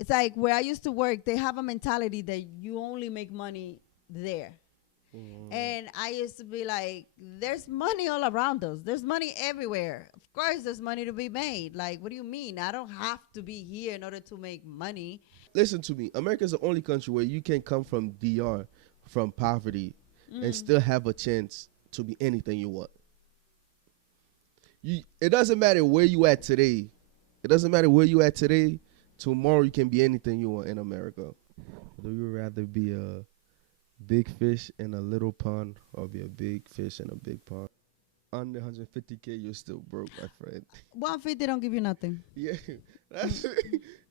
It's like where I used to work, they have a mentality that you only make money there. Mm. And I used to be like, there's money all around us. There's money everywhere. Of course, there's money to be made. Like, what do you mean? I don't have to be here in order to make money. Listen to me. America is the only country where you can come from DR, from poverty, and Mm. still have a chance to be anything you want. It doesn't matter where you at today. It doesn't matter where you at today. Tomorrow you can be anything you want in America. Do you rather be a big fish in a little pond or be a big fish in a big pond? Under 150K, you're still broke, my friend. 150 don't give you nothing. Yeah, that's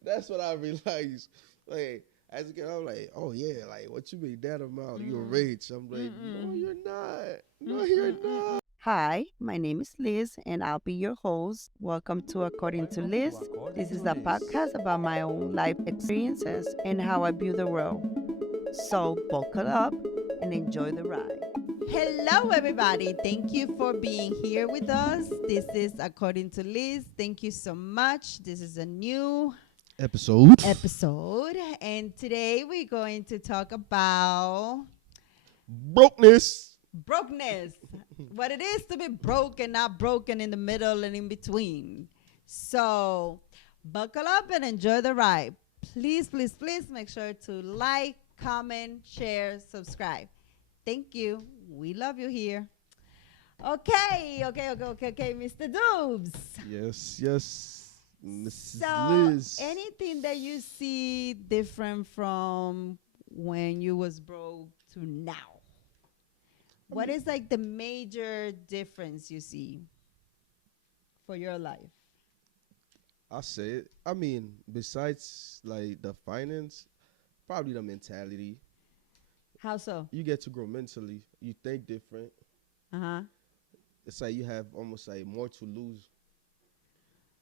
that's what I realized. Like as a kid, I'm like, oh yeah, like what you mean that amount? You're rich. I'm like, no, Mm-mm. you're not. No, you're not. Hi, my name is Liz, and I'll be your host. Welcome to According to Liz. This is a podcast about my own life experiences and how I view the world. So, buckle up and enjoy the ride. Hello, everybody. Thank you for being here with us. This is According to Liz. Thank you so much. This is a new Episode. episode. And today we're going to talk about Brokenness. brokenness. What it is to be broke and not broken in the middle and in between. So buckle up and enjoy the ride. Please, please, please make sure to like, comment, share, subscribe. Thank you. We love you here. Okay, Mr. Doobs. Yes, Mrs. So Liz. anything that you see different from when you was broke to now? What is like the major difference you see for your life? I say it. I mean, besides like the finance, probably the mentality. How so? You get to grow mentally. You think different. Uh-huh. It's like you have almost like more to lose.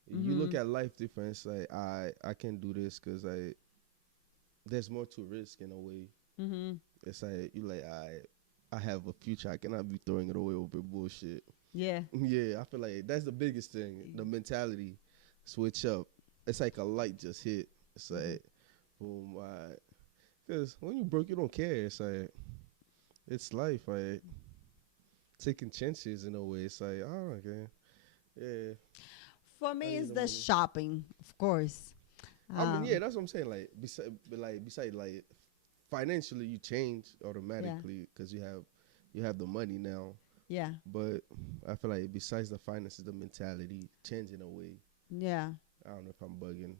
You look Mm-hmm. at life different. It's like I can do this because there's more to risk in a way. Mm-hmm. It's like you like I have a future. I cannot be throwing it away over bullshit. Yeah. Yeah, I feel like that's the biggest thing. The mentality switch up. It's like a light just hit. It's like boom. Because when you broke, you don't care. It's like it's life. Like taking chances in a way. It's like oh okay, yeah. For I me, need it's the the money. shopping, of course. I mean, yeah, Um, that's what I'm saying. Beside like financially, you change yeah, automatically because you have the money now. yeah, But I feel like besides the finances, the mentality changing away. yeah. I don't know if I'm bugging.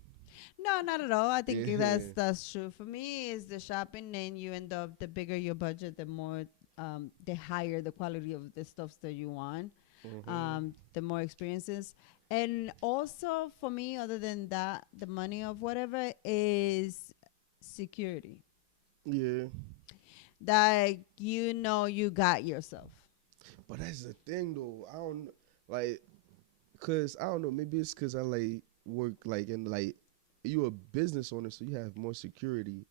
No, not at all. I think Yeah. that's true. For me, is the shopping, and you end up the bigger your budget, the more, the higher the quality of the stuffs that you want, Mhm. the more experiences, and also for me, other than that, the money of whatever is security. Yeah. That you got yourself. But that's the thing though. I don't like cause I don't know. Maybe it's cause I like work like in like you a business owner, so you have more security,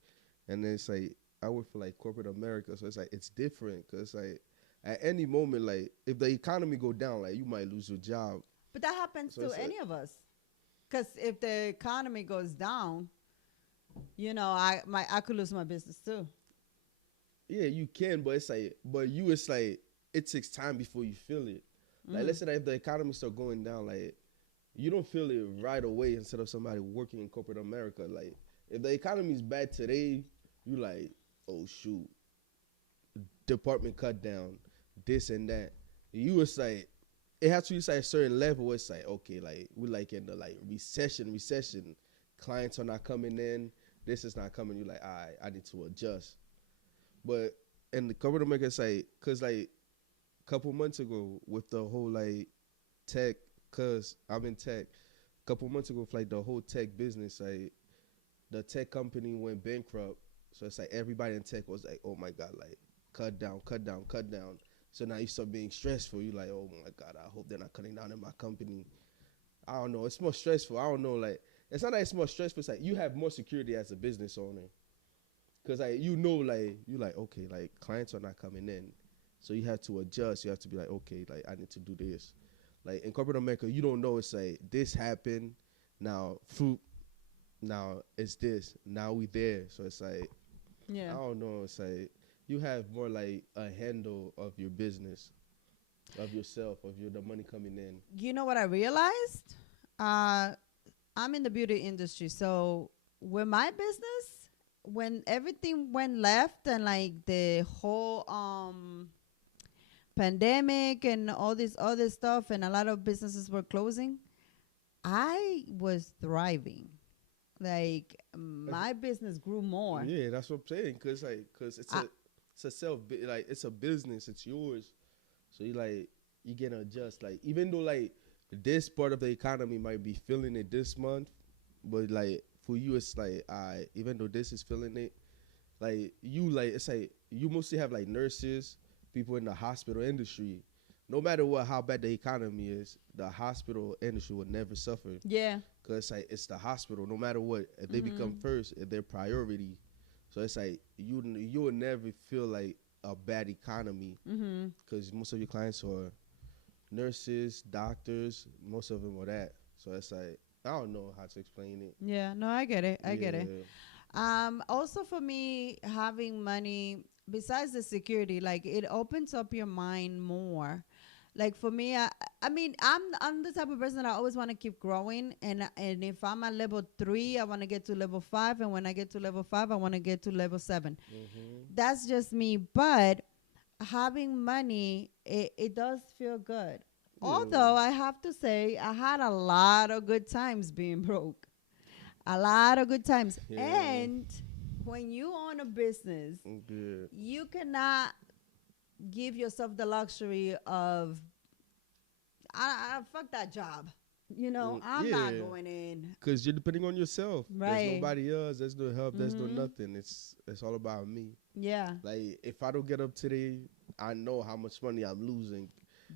and then it's like I work for like corporate America, so it's like it's different because like at any moment, like if the economy go down, like you might lose your job. But that happens So to it's like any of us. Because if the economy goes down, I could lose my business too. yeah, you can, but it's like but you it's like it takes time before you feel it. Like Mm. let's say that if the economy start going down, like you don't feel it right away instead of somebody working in corporate America. Like if the economy is bad today, you like, oh shoot, department cut down, this and that. You was like it has to be like a certain level where it's like, okay, like we like in the like recession, clients are not coming in, this is not coming, you like, I need to adjust. But in the corporate America it's like cause like a couple months ago with the whole like tech, cause I'm in tech. A couple months ago, for like the whole tech business, like the tech company went bankrupt. So it's like everybody in tech was like, "Oh my god, like cut down, cut down, cut down." So now you start being stressful. You like, "Oh my god, I hope they're not cutting down in my company." I don't know. It's more stressful. I don't know. Like it's not that it's more stressful. It's like you have more security as a business owner, cause like like you like okay, like clients are not coming in, so you have to adjust. You have to be like, okay, like I need to do this. Like in corporate America, you don't know. It's like this happened. Now fruit now it's this. Now we there. So it's like I Yeah. don't know. It's like you have more like a handle of your business, of yourself, of your the money coming in. You know what I realized? Uh, I'm in the beauty industry, so with my business, when everything went left and like the whole pandemic and all this other stuff, and a lot of businesses were closing, I was thriving. Like my business grew more. Yeah, that's what I'm saying. Cause it's I- it's a like it's a business. It's yours. So you can adjust. Like even though like this part of the economy might be feeling it this month, but like for you it's like even though this is feeling it, like you like it's like you mostly have like nurses, people in the hospital industry. No matter what, how bad the economy is, the hospital industry will never suffer. Yeah. Cause it's like it's the hospital. No matter what, if they become first, if they're priority, so it's like you will never feel like a bad economy. Mm-hmm. Cause most of your clients are nurses, doctors. Most of them are that. So it's like I don't know how to explain it. Yeah. No, I get it. I get it. Yeah. Also for me, having money besides the security, like it opens up your mind more. Like for me, I mean, I'm the type of person that I always want to keep growing, and if I'm at level 3, I want to get to level 5, and when I get to level 5, I want to get to level 7. That's just me. But having money, it does feel good. Although I have to say, I had a lot of good times being broke. A lot of good times. Yeah. And when you own a business, Good. you cannot give yourself the luxury of, I fuck that job. You know, I'm not Yeah. going in. Cause you're depending on yourself. Right. There's nobody else. There's no help. There's no Mhm. nothing. It's all about me. Yeah. Like if I don't get up today, I know how much money I'm losing.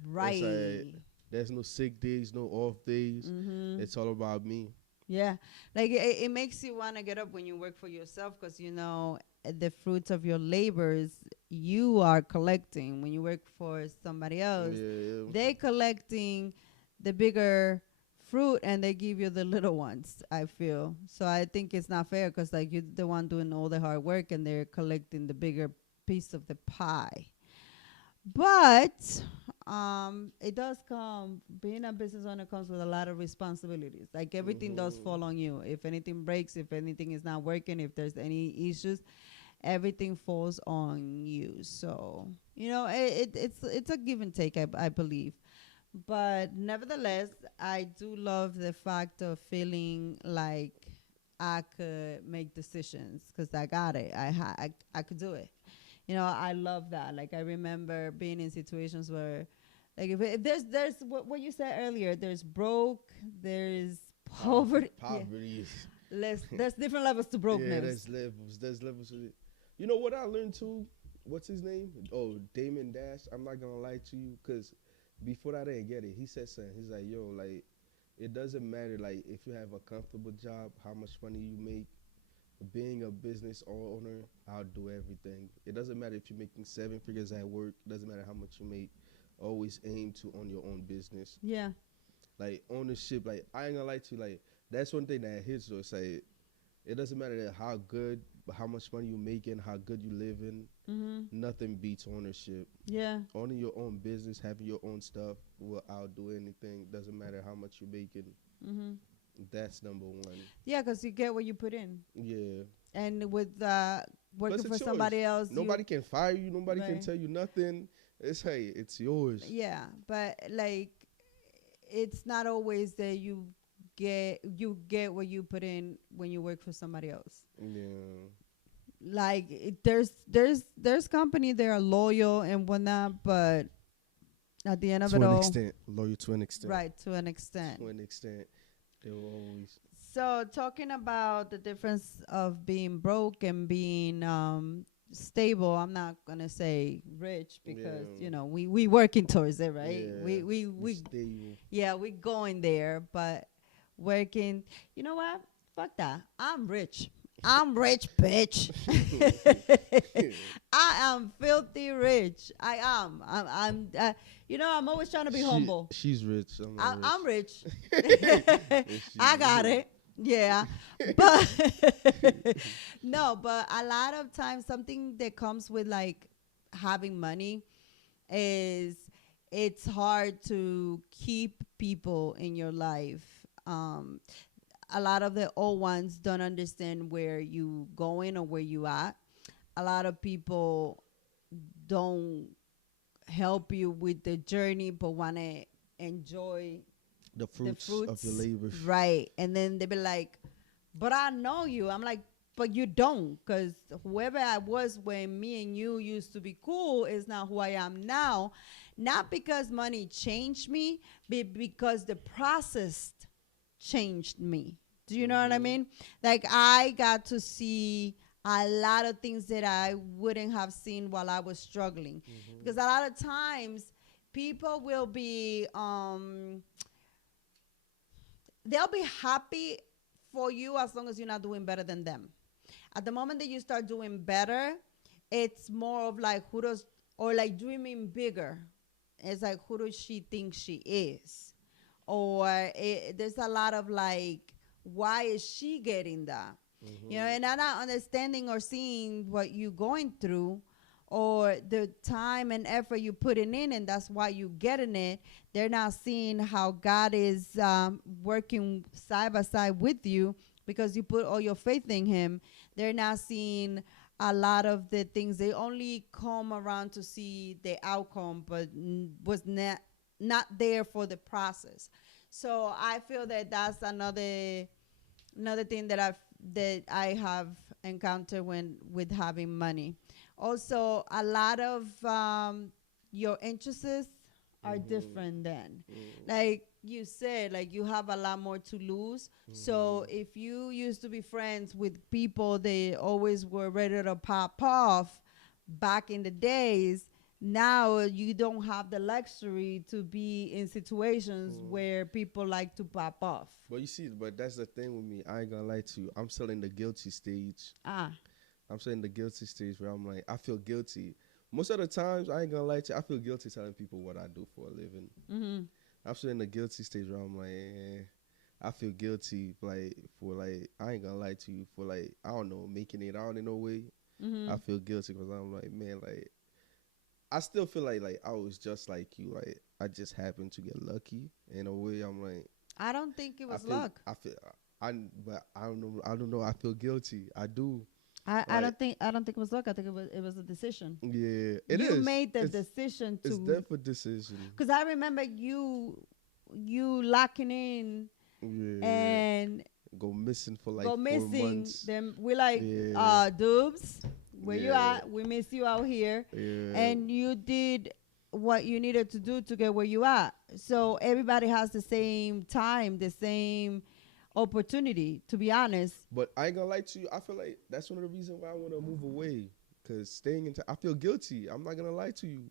Right. There's no sick days, no off days. Mm-hmm. It's all about me. Yeah. Like it makes you want to get up when you work for yourself because, you know, the fruits of your labors you are collecting. When you work for somebody else, Yeah. they collecting the bigger fruit and they give you the little ones, I feel. So I think it's not fair because like you're the one doing all the hard work and they're collecting the bigger piece of the pie. But it does come, being a business owner comes with a lot of responsibilities. Like everything does fall on you. If anything breaks, if anything is not working, if there's any issues, everything falls on you. So, you know, it's a give and take, I believe. But nevertheless, I do love the fact of feeling like I could make decisions because I got it. I could do it. You know, I love that. Like I remember being in situations where, like if there's what you said earlier, there's broke, there's poverty. Yeah. Poverty is. There's different levels to brokenness. Yeah, there's levels. There's levels. To it. You know what I learned too? What's his name? Oh, Damon Dash. I'm not gonna lie to you, cause before that I didn't get it. He said something. He's like, yo, like it doesn't matter like if you have a comfortable job, how much money you make. Being a business owner, I'll do everything. It doesn't matter if you're making 7 figures at work. It doesn't matter how much you make. Always aim to own your own business. Yeah. Like ownership, like I ain't gonna lie to you, like that's one thing that hits us. Like it doesn't matter that how good, but how much money you making, how good you living. Nothing beats ownership. Yeah. Owning your own business, having your own stuff will outdo anything. Doesn't matter how much you're making. That's number one. Yeah, because you get what you put in. Yeah. And with working Plus, for it's somebody yours. else, Nobody can fire you. Nobody can Right. tell you nothing. It's hey, it's yours. yeah, but like it's not always that you get what you put in when you work for somebody else. Yeah. Like there's company that are loyal and whatnot, but at the end of To it an all, extent, loyal to an extent. right, to an extent. To an extent, they will always. So talking about the difference of being broke and being stable, I'm not gonna say rich because Yeah. you know we working towards it, right? Yeah, We stable. yeah, we going there, but working. You know what? Fuck that. I'm rich. I'm rich, bitch. I am filthy rich. I am. I'm. You know, I'm always trying to be humble. She's rich. I'm I'm rich. rich. I got it. Yeah, but no, but a lot of times something that comes with like having money is it's hard to keep people in your life. Um, a lot of the old ones don't understand where you going or where you at. A lot of people don't help you with the journey, but want to enjoy The the fruits of your fruits, labor. right? And then they be like, "But I know you." I'm like, "But you don't, because whoever I was when me and you used to be cool is not who I am now. Not because money changed me, but because the process changed me. Do you know what I mean? Like I got to see a lot of things that I wouldn't have seen while I was struggling. Because a lot of times people will be they'll be happy for you as long as you're not doing better than them. At the moment that you start doing better, it's more of like who does or like dreaming bigger. It's like who does she think she is? Or there's a lot of like, why is she getting that? You know, and I'm not understanding or seeing what you're going through or the time and effort you're putting in, and that's why you're getting it. They're not seeing how God is working side by side with you because you put all your faith in Him. They're not seeing a lot of the things. They only come around to see the outcome, but was not there for the process. So I feel that that's another thing that I have encountered when with having money. Also, a lot of your interests are different then. Like you said, like you have a lot more to lose. So if you used to be friends with people they always were ready to pop off back in the days, now you don't have the luxury to be in situations where people like to pop off. But you see, but that's the thing with me. I ain't gonna lie to you. I'm still in the guilty stage. Ah, I'm still in the guilty stage where I'm like, I feel guilty. Most of the times, I ain't gonna lie to you, I feel guilty telling people what I do for a living. I'm still in the guilty stage where I'm like, I feel guilty like for like I ain't gonna lie to you for like I don't know making it out in no way. I feel guilty because I'm like man like I still feel like I was just like you like I just happened to get lucky in a way. I'm like I don't think it I was feel luck. I feel I but I don't know I feel guilty. I do I like don't think it was luck. I think it was a decision. yeah it You is. made the It's decision it's to, definitely decision. because I remember you locking in Yeah, and go missing for like go four missing. months. Then we like, Yeah, Dubs, where you yeah, at? We miss you out here, yeah. and you did what you needed to do to get where you at. So everybody has the same time, the same opportunity. To be honest, But I ain't gonna lie to you. I feel like that's one of the reasons why I want to move away. Cause staying in, I feel guilty. I'm not gonna lie to you.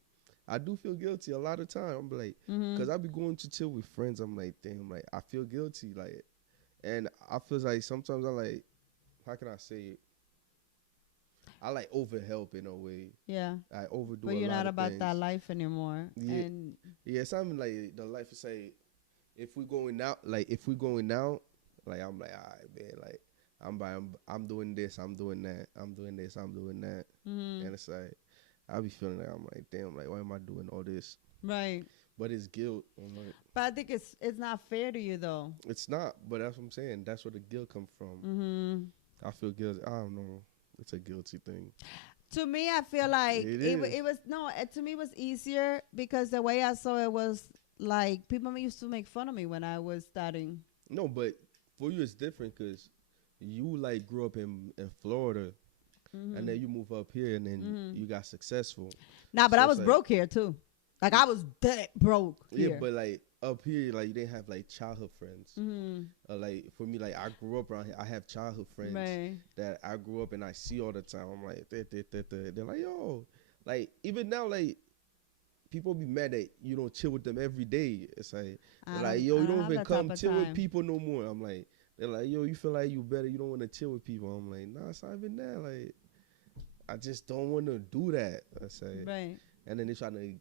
I do feel guilty a lot of time. I'm like, cause I be going to chill with friends. I'm like, damn, like I feel guilty, like, and I feel like sometimes I like, how can I say it? I like overhelp in a way. yeah. I overdo But a you're lot not of about that things. life anymore, Yeah, and yeah. Something like the life is say, if we going out, like if we going out, like I'm like, all right, man, like I'm doing this, I'm doing that, I'm doing this, I'm doing that, and it's like I be feeling like I'm like, damn, like why am I doing all this? right. But it's guilt. I'm like, But I think it's not fair to you though. it's not. But that's what I'm saying. That's where the guilt come from. I feel guilty. I don't know. It's a guilty thing. To me, I feel like It it, is. it was no. To me, it was easier because the way I saw it was like people used to make fun of me when I was starting. No, but for you it's different because you like grew up in Florida, and then you move up here, and then you got successful. Nah, but So I it's was like, broke here too. Like I was dead broke yeah, here. but like up here, like you didn't have like childhood friends. Like for me, like I grew up around here. I have childhood friends Right. that I grew up and I see all the time. I'm like, they're like, yo, like even now, like people be mad that you don't chill with them every day. It's like, they're like, yo, I you don't don't have even that type come of chill with time. people no more. I'm like, they're like, yo, you feel like you better. You don't want to chill with people. I'm like, nah, it's not even that. Like, I just don't want to do that. I say, Right. and then they trying to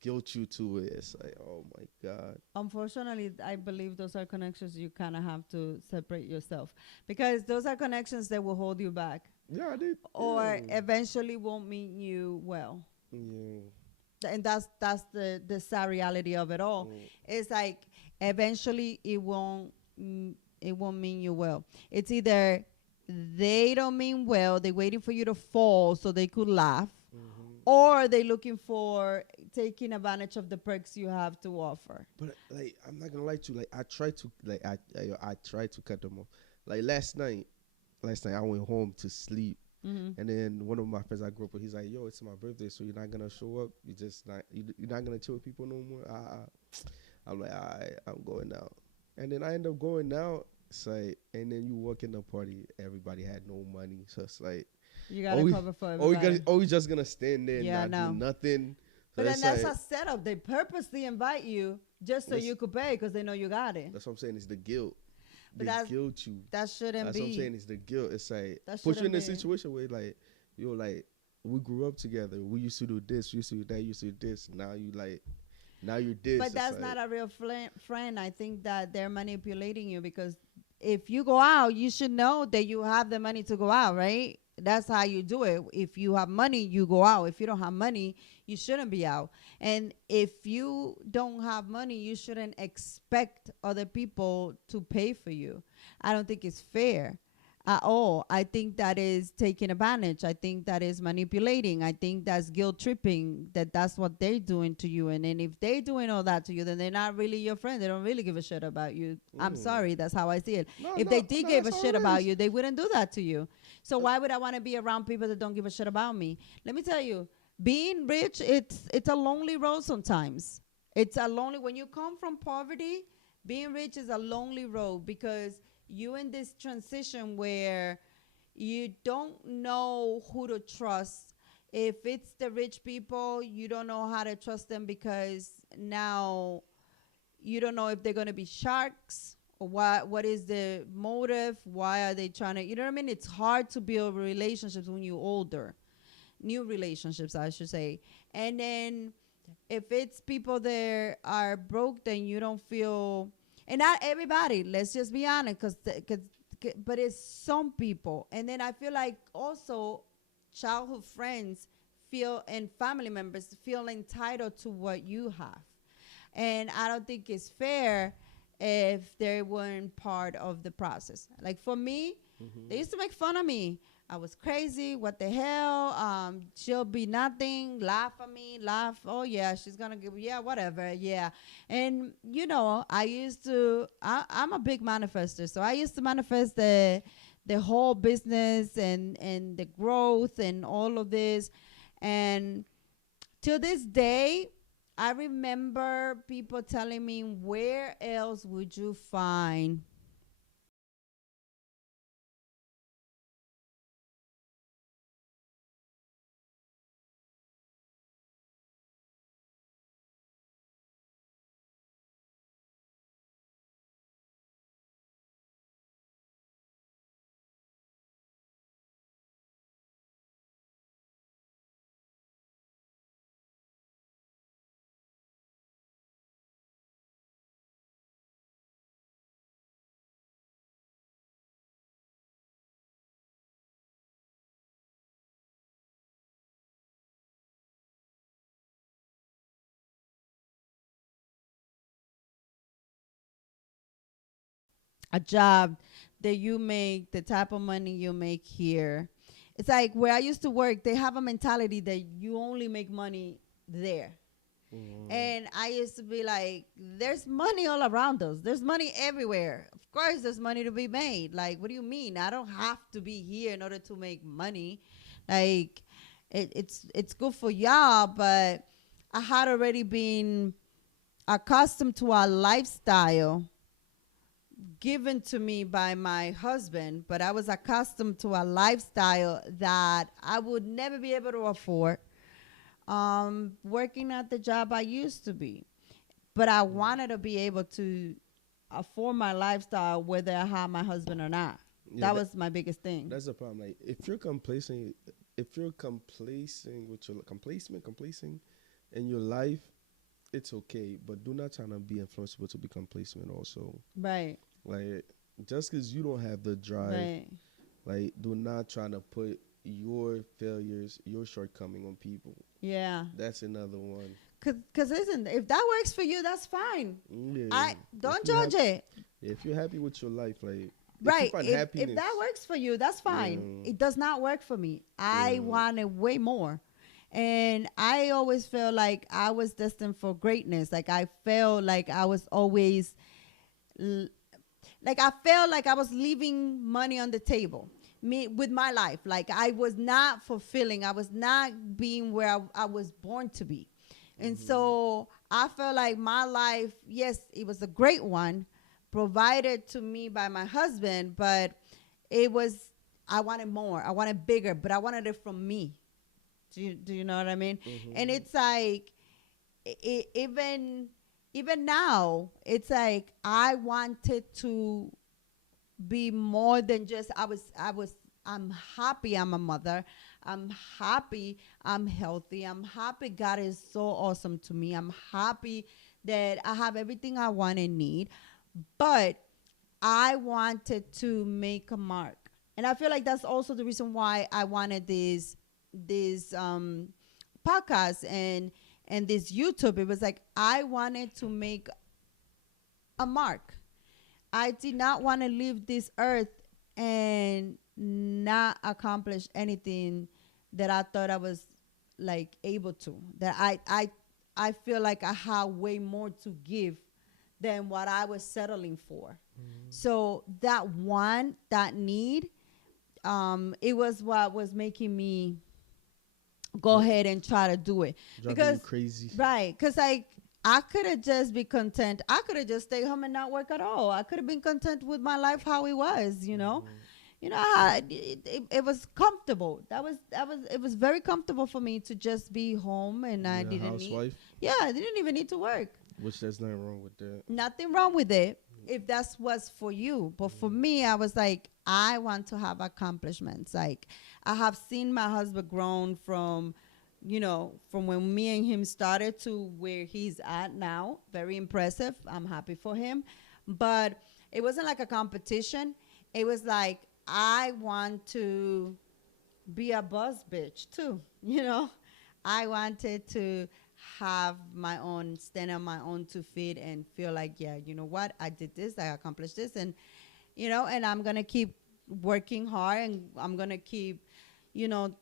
guilt you to it. It's like, oh my god. Unfortunately, I believe those are connections you kind of have to separate yourself, because those are connections that will hold you back Yeah, I did. or Yeah. eventually won't mean you well. Yeah. And that's the sad reality of it all. Mm. It's like eventually it won't mean you well. It's either they don't mean well, they're waiting for you to fall so they could laugh, Mhm. or they looking for taking advantage of the perks you have to offer. But like, I'm not gonna lie to you. Like, I tried to like I tried to cut them off. Like last night I went home to sleep, Mm-hmm. and then one of my friends I grew up with, he's like, "Yo, it's my birthday, so you're not gonna show up. You're not gonna chill with people no more." I'm like, "Alright, I'm going out," and then I end up going out. It's like, and then you walk in the party, everybody had no money, so it's like, You gotta we, cover for oh, everybody. we just gonna stand there Yeah, and not no. do nothing. So But then it's that's like, a setup. They purposely invite you just so That's- you could pay because they know you got it. that's what I'm saying. It's the guilt. But They that's- guilt you. That shouldn't That's what I'm be. saying. It's the guilt. It's like That put you in shouldn't a be. situation where like you're like, we grew up together. We used to do this. We used to do that. You used to do this. Now you like, now you're this. But It's that's like, not a real friend. I think that they're manipulating you, because if you go out, you should know that you have the money to go out, right? That's how you do it. If you have money, you go out. If you don't have money, you shouldn't be out. And if you don't have money, you shouldn't expect other people to pay for you. I don't think it's fair at all. I think that is taking advantage. I think that is manipulating. I think that's guilt tripping, that's what they're doing to you. And then if they're doing all that to you, then they're not really your friend. They don't really give a shit about you. I'm sorry. That's how I see it. No, If they did give a that's how shit it about is. you, they wouldn't do that to you. So why would I want to be around people that don't give a shit about me? Let me tell you, being rich, it's a lonely road sometimes. It's a lonely, when you come from poverty, being rich is a lonely road, because you in this transition where you don't know who to trust. If it's the rich people, you don't know how to trust them, because now you don't know if they're going to be sharks, or what is the motive, why are they trying to, you know what I mean? It's hard to build relationships when you're older, new relationships, I should say. And then if it's people that are broke, then you don't feel, and not everybody, let's just be honest, but it's some people. And then I feel like also childhood friends feel, and family members feel entitled to what you have. And I don't think it's fair if they weren't part of the process. Like for me, they used to make fun of me. I was crazy. What the hell? She'll be nothing. Laugh at me. Laugh. Oh yeah, she's gonna give. Yeah, whatever. Yeah. And you know, I used to. I'm a big manifester, so I used to manifest the whole business and the growth and all of this. And to this day, I remember people telling me, "Where else would you find?" A job that you make, the type of money you make here. It's like where I used to work, they have a mentality that you only make money there. And I used to be like, there's money all around us. There's money everywhere. Of course, there's money to be made. Like, what do you mean? I don't have to be here in order to make money. Like, it's good for y'all, but I had already been accustomed to a lifestyle given to me by my husband, but I was accustomed to a lifestyle that I would never be able to afford, working at the job I used to be. But I wanted to be able to afford my lifestyle whether I had my husband or not. Yeah, That was my biggest thing. That's the problem. Like if you're complacent with your complacent in your life, it's okay, but do not try to be influenceable to become placement. Also, Right. like just because you don't have the drive, Right. like do not try to put your failures, your shortcoming on people. Yeah. That's another one. Cause listen, if that works for you, that's fine. Yeah. I don't If you judge hap- it. if you're happy with your life, like if you Right. find If happiness, that works for you, that's fine. yeah, It does not work for me. I yeah, wanted way more. And I always felt like I was destined for greatness. Like I felt like I was always l- like I felt like I was leaving money on the table. Me with my life. Like I was not fulfilling. I was not being where I was born to be. And so I felt like my life, yes, it was a great one, provided to me by my husband, but it was I wanted more. I wanted bigger, but I wanted it from me. Do you know what I mean? And it's like even even now, it's like I wanted to be more than just I'm happy I'm a mother. I'm happy I'm healthy. I'm happy God is so awesome to me. I'm happy that I have everything I want and need. But I wanted to make a mark. And I feel like that's also the reason why I wanted this podcast and this YouTube. It was like I wanted to make a mark. I did not want to leave this earth and not accomplish anything that I thought I was like able to. That I feel like I had way more to give than what I was settling for. So that want, that need, it was what was making me go ahead and try to do it. driving you Because crazy. right, because like I could have just been content. I could have just stayed home and not work at all. I could have been content with my life how it was, you know. You know, it was comfortable. It was very comfortable for me to just be home, and I Being a didn't need. housewife, Yeah, I didn't even need to work. which there's nothing wrong with that. Nothing wrong with it if that's what's for you. But for me, I was like, I want to have accomplishments. Like I have seen my husband grown from, you know, from when me and him started to where he's at now. Very impressive. I'm happy for him. But it wasn't like a competition. It was like I want to be a boss bitch too. You know, I wanted to have my own, stand on my own 2 feet and feel like, yeah, you know what, I did this, I accomplished this, and you know, and I'm gonna keep working hard, and I'm gonna keep, you know,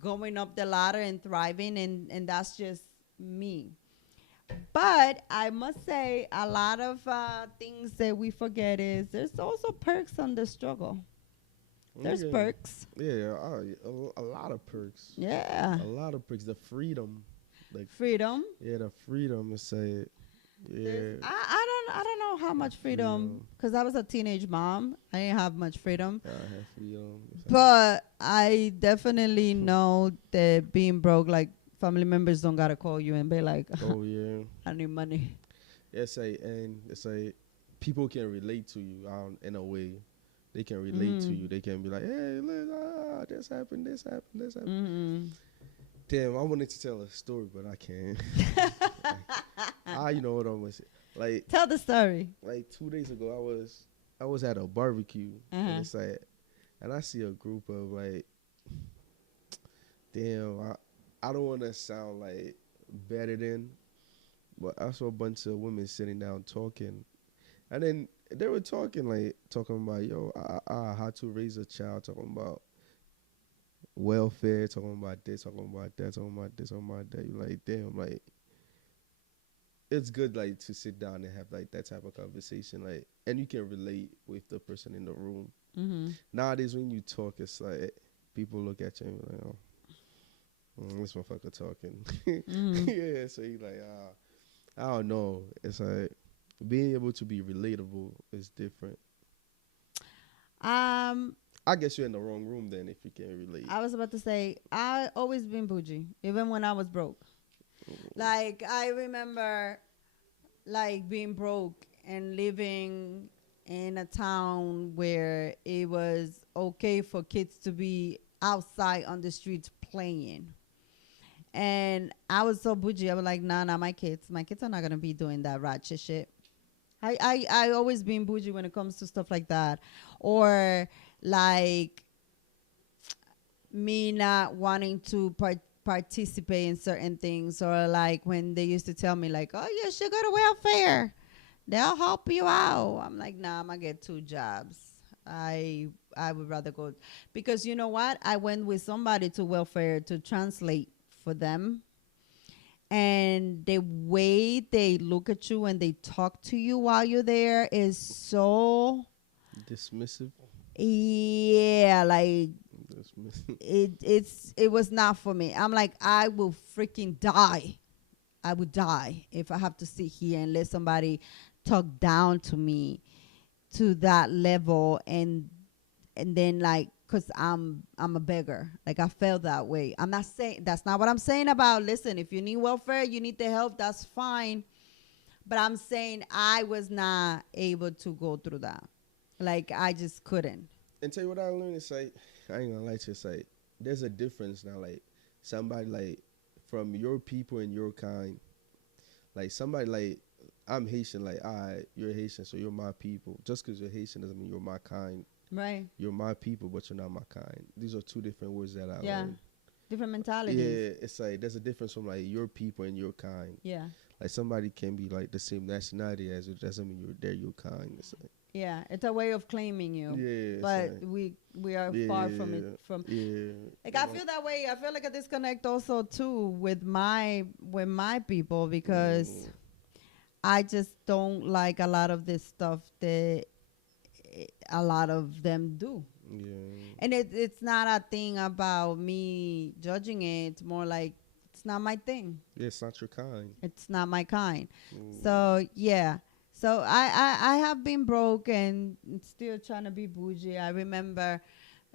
going up the ladder and thriving, and that's just me. But I must say, a lot of things that we forget is there's also perks on the struggle. There's Yeah, perks. yeah, a lot of perks. Yeah. A lot of perks. The freedom, like Freedom. yeah, the freedom to say, yeah, I don't know how much freedom, because I was a teenage mom. I didn't have much freedom, I have freedom. but I definitely know that being broke, like family members don't gotta call you and be like, Oh yeah, I need money. it's a people can relate to you in a way. They can relate to you. They can be like, hey, look, this happened, this happened, this happened. Damn, I wanted to tell a story, but I can't. You know what I'm gonna say. Tell the story. Like 2 days ago, I was at a barbecue, and it's like, and I see a group of like, damn, I don't want to sound like better than, but I saw a bunch of women sitting down talking, and then they were talking about yo, how to raise a child, talking about welfare, talking about this, talking about that, talking about this, talking about that. You like, damn, like it's good like to sit down and have like that type of conversation, like, and you can relate with the person in the room. Nowadays, when you talk, it's like people look at you and be like, oh, this motherfucker talking. Yeah, so you like, I don't know. It's like being able to be relatable is different. Um, I guess you're in the wrong room then if you can't relate. I was about to say I always been bougie, even when I was broke. Like I remember, like being broke and living in a town where it was okay for kids to be outside on the streets playing. And I was so bougie. I was like, nah, my kids. My kids are not gonna be doing that ratchet shit. I always been bougie when it comes to stuff like that. Or like me not wanting to participate in certain things, or like when they used to tell me like, oh, you should go to welfare, they'll help you out. I'm like, nah, I'm gonna get two jobs. I would rather go, because you know what, I went with somebody to welfare to translate for them, and the way they look at you and they talk to you while you're there is so, Dismissive. yeah, like Dismissive. it was not for me. I'm like, I will freaking die. I would die if I have to sit here and let somebody talk down to me to that level, and then like, cause I'm a beggar. Like I felt that way. I'm not saying, that's not what I'm saying about, listen, if you need welfare, you need the help, that's fine. But I'm saying I was not able to go through that. Like I just couldn't. And tell you what I learned, it's like, I ain't gonna lie to you, it's like, there's a difference now, like, somebody, like, from your people and your kind, like, somebody, like, I'm Haitian, like, all right, you're Haitian, so you're my people. Just because you're Haitian doesn't mean you're my kind. Right. You're my people, but you're not my kind. These are two different words that I Yeah. learned. Different mentalities. Yeah, it's like, there's a difference from, like, your people and your kind. Yeah. Like, somebody can be, like, the same nationality as you, doesn't mean they're your kind. It's like, Yeah. It's a way of claiming you. yeah, it's But like, we are far from it. From yeah. like I feel that way. I feel like a disconnect also too with my people, because I just don't like a lot of this stuff that a lot of them do. Yeah. And it's not a thing about me judging it. It's more like it's not my thing. Yeah, it's not your kind. It's not my kind. Mm. So yeah. So I have been broke and still trying to be bougie. I remember,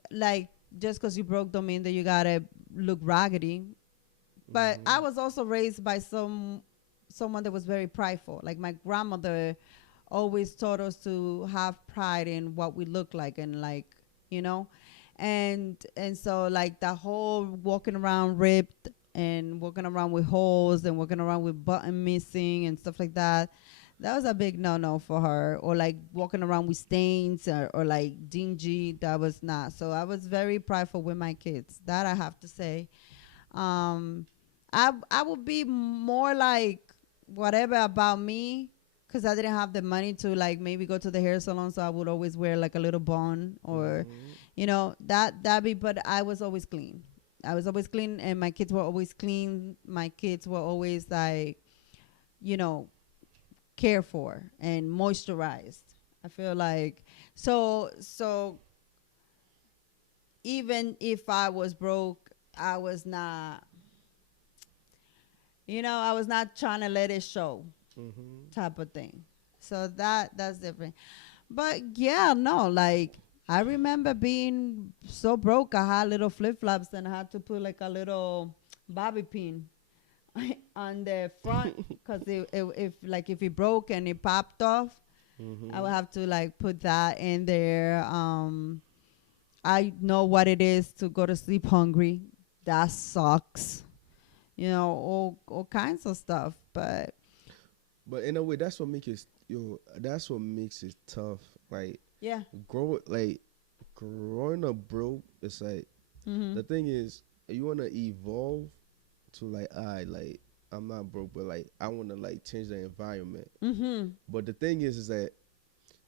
like, just because you broke don't mean that you gotta look raggedy. But I was also raised by someone that was very prideful. Like my grandmother always taught us to have pride in what we look like, and like, you know, and so like the whole walking around ripped and walking around with holes and walking around with button missing and stuff like that. That was a big no for her. Or like walking around with stains, or like dingy. That was not. So I was very prideful with my kids. That I have to say. I would be more like whatever about me, because I didn't have the money to like maybe go to the hair salon. So I would always wear like a little bun, or you know, that be. But I was always clean. I was always clean, and my kids were always clean. My kids were always like, you know, cared for and moisturized. I feel like so even if I was broke, I was not, you know, I was not trying to let it show, type of thing. So that's different. But yeah, no, like I remember being so broke, I had little flip flops and I had to put like a little bobby pin on the front, because if it broke and it popped off, I would have to like put that in there. I know what it is to go to sleep hungry. That sucks. You know, all kinds of stuff. But in a way, that's what makes it that's what makes it tough. Like yeah, growing up broke, it's like the thing is, you wanna evolve to like, like I'm not broke, but like I wanna like change the environment. But the thing is that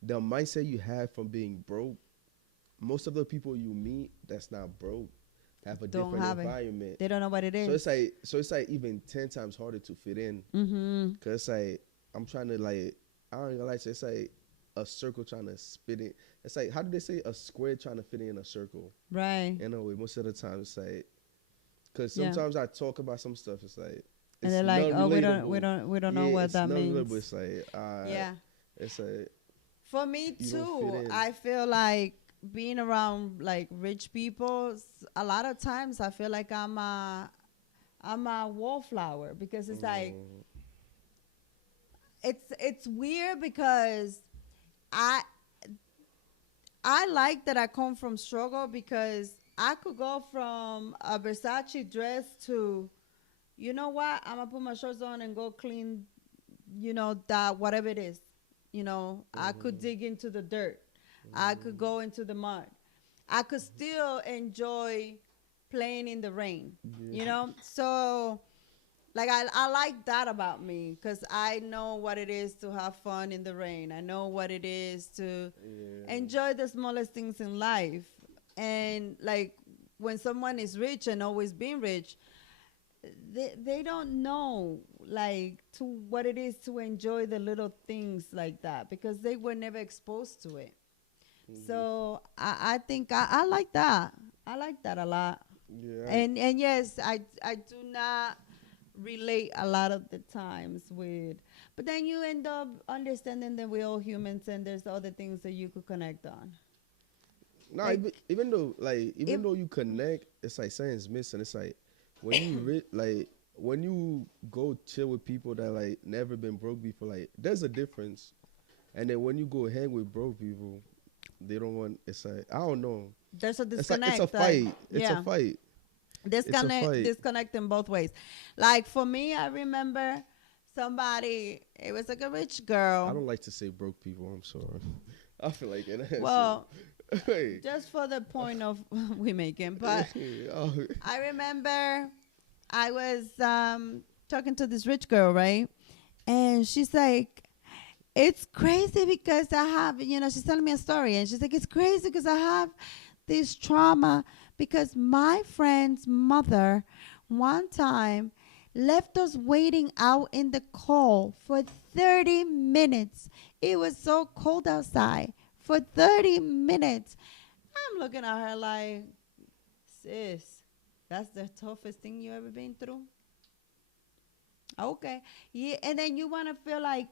the mindset you have from being broke, most of the people you meet that's not broke have a Don't different have it. environment. They don't know what it is. So it's like even 10 times harder to fit in. Cause it's like I'm trying to like, I don't even like to, it's like a circle trying to spit it. It's like, how do they say a square trying to fit in a circle? Right. You know, most of the time it's like, cause Yeah. sometimes I talk about some stuff. It's like, And it's they're like, oh, we don't know Yeah, what it's that non-relatable. means. It's like, Yeah. it's like, For me You don't too, fit in. I feel like being around like rich people, a lot of times I feel like I'm a wallflower, because it's like it's weird, because I like that I come from struggle, because I could go from a Versace dress to you know what? I'm gonna put my shorts on and go clean, that whatever it is. I could dig into the dirt. I could go into the mud. I could still enjoy playing in the rain. Yeah. So like I like that about me because I know what it is to have fun in the rain. I know what it is to Yeah. enjoy the smallest things in life. And like when someone is rich and always been rich, they don't know like to what it is to enjoy the little things like that because they were never exposed to it. So I think I like that. I like that a lot. Yeah. And yes, I do not relate a lot of the times with, but then you end up understanding that we're all humans and there's other things that you could connect on. Nah, Like, even though like even if though you connect, it's like something's missing. It's like when you like when you go chill with people that like never been broke before, like there's a difference. And then when you go hang with broke people, they don't want. It's like I don't know. there's a It's like disconnect. it's a fight. It's yeah, a fight. Fight. disconnect in both ways. Like for me, I remember somebody. It was like a rich I girl. don't like to say broke people. I'm sorry. I feel like it. Well, Hey. just for the point of we making, but Oh, I remember I was talking to this rich girl, right? And she's like, it's crazy because I have, she's telling me a story. And she's like, it's crazy because I have this trauma because my friend's mother one time left us waiting out in the cold for 30 minutes. It was so cold outside for 30 minutes. I'm looking at her like, sis, that's the toughest thing you ever been through? Okay. Yeah, and then you want to feel like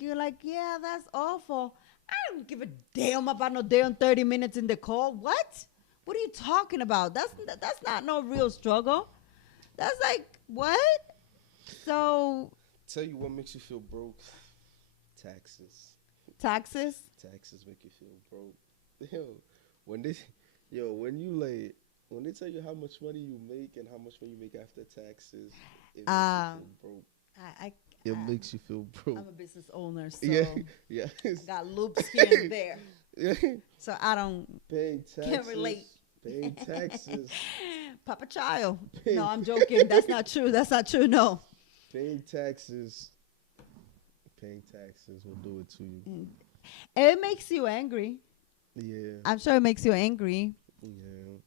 you're like, yeah, that's awful. I don't give a damn about no damn 30 minutes in the cold. What? What are you talking about? That's not no real struggle. That's like, what? So, tell you what makes you feel broke. Taxes. taxes? Taxes make you feel broke. When they, when you like, when they tell you how much money you make and how much money you make after taxes, it makes you feel broke. I It makes you feel broke. I'm a business owner, so Yeah, yeah, I got loops here and there. yeah. So I don't Paying taxes. can't relate. Paying taxes. Papa Child. No, I'm joking. That's not true. That's not true. No. Paying taxes. Paying taxes will do it to you. And it makes you angry. Yeah, I'm sure it makes you angry. yeah.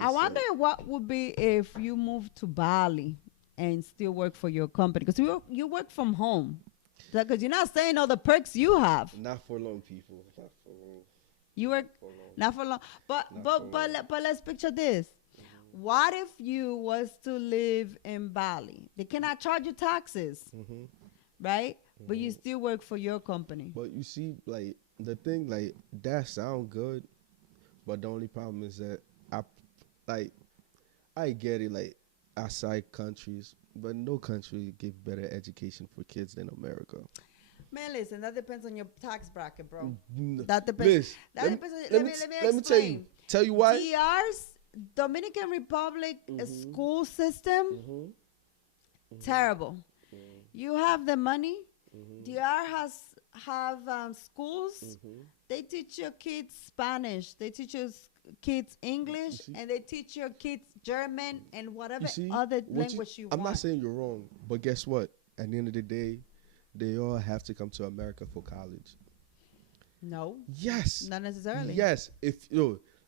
I wonder what would be if you moved to Bali and still work for your company because you work from home. Because you're not saying all the perks you have. Not for long, people. Not for long. You work For long. not for long. But Not but for but long. but let's picture this. What if you was to live in Bali? They cannot charge you taxes, Mhm. right? But you still work for your company. But you see, like the thing, like that sound good, but the only problem is that like, I get it, like outside countries, but no country give better education for kids than America. Man, listen, that depends on your tax bracket, bro. N- That depends. Liz, That let me- depends. let me tell you. explain. Tell you why. DR's Dominican Republic school system Mhm. terrible. You have the money. Mhm. DR have schools. Mhm. They teach your kids Spanish. They teach your kids English, see? and they teach your kids German and whatever You see, other what language you I'm want. not saying you're wrong, but guess what? At the end of the day, they all have to come to America for college. No, Yes. not necessarily. Yes. If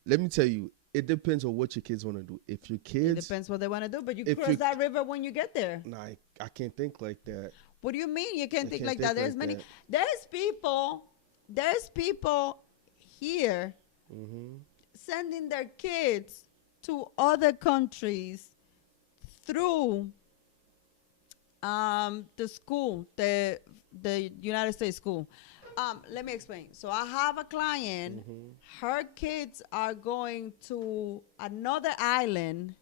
let me tell you, it depends on what your kids want to do. If your It kids, depends what they want to do, but you if cross you- that river when you get there. nah, I can't think like that. What do you mean you can't I think can't like think that? There's like many. that. There's people here Mhm. sending their kids to other countries through the school, the United States school. Let me explain. So I have a client. Her kids are going to another island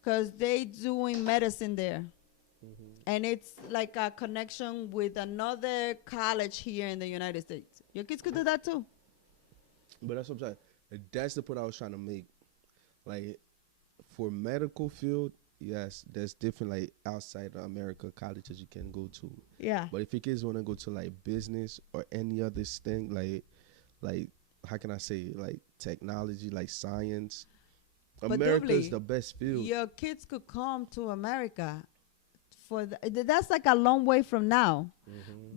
because they doing medicine there. And it's like a connection with another college here in the United States. Your kids could do that too. But that's what I'm saying. That's the point I was trying to make. Like, for medical field, yes, there's different like outside of America colleges you can go to. Yeah. But if your kids want to go to like business or any other thing, like how can I say it? Like technology, like science, But America is Dudley, the best field. your kids could come to America that's like a long way from now.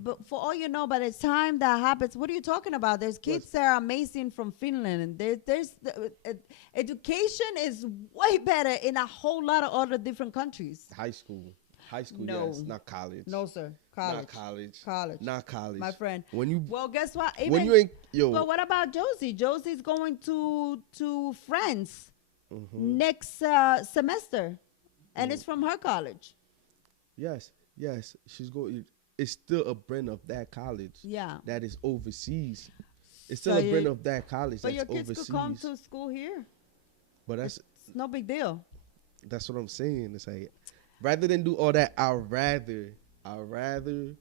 But for all you know, by the time that happens, what are you talking about? There's kids that are amazing from Finland, and education is way better in a whole lot of other different countries. High school, No. yes, not college. No, sir. College. Not college. College. Not college. My friend. When you Well, guess what? when you ain't But what about Josie? Josie's going to France Mhm. next semester, and it's from her college. Yes, she's going. It's still a brand of that college. Yeah. That is overseas. It's still So a brand you- of that college But that's your kids overseas. could come to school here. But It's no big deal. that's what I'm saying. It's like rather than do all that, I'd rather.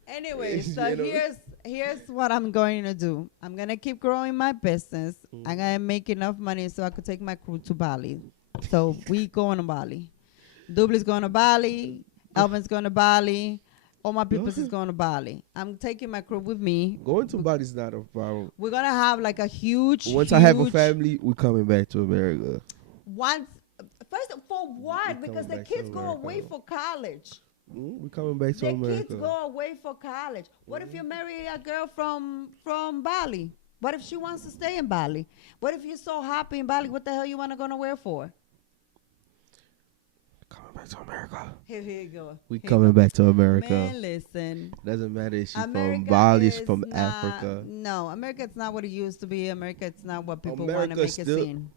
Anyway, so You know? here's what I'm going to do. I'm gonna keep growing my business. I'm gonna make enough money so I could take my crew to Bali. So we going to Bali. Dublin's going to Bali. Alvin's going to Bali. All my people is going to Bali. I'm taking my crew with me. Going to Bali's not a problem. We're gonna have like a huge. Once I have a huge- family, we're coming back to America. Once, first for what? We're Because the coming back to kids go America. away for college. We're coming back to The America. kids go away for college. What if you marry a girl from Bali? What if she wants to stay in Bali? What if you're so happy in Bali? What the hell you want to go nowhere for? Coming back to America. Here you go. We Here coming you go. back to America. Man, listen. Doesn't matter if she's America from Bali, she's is from not- Africa. No, America is not what it used to be. America it's not what people want to America make still- it seem.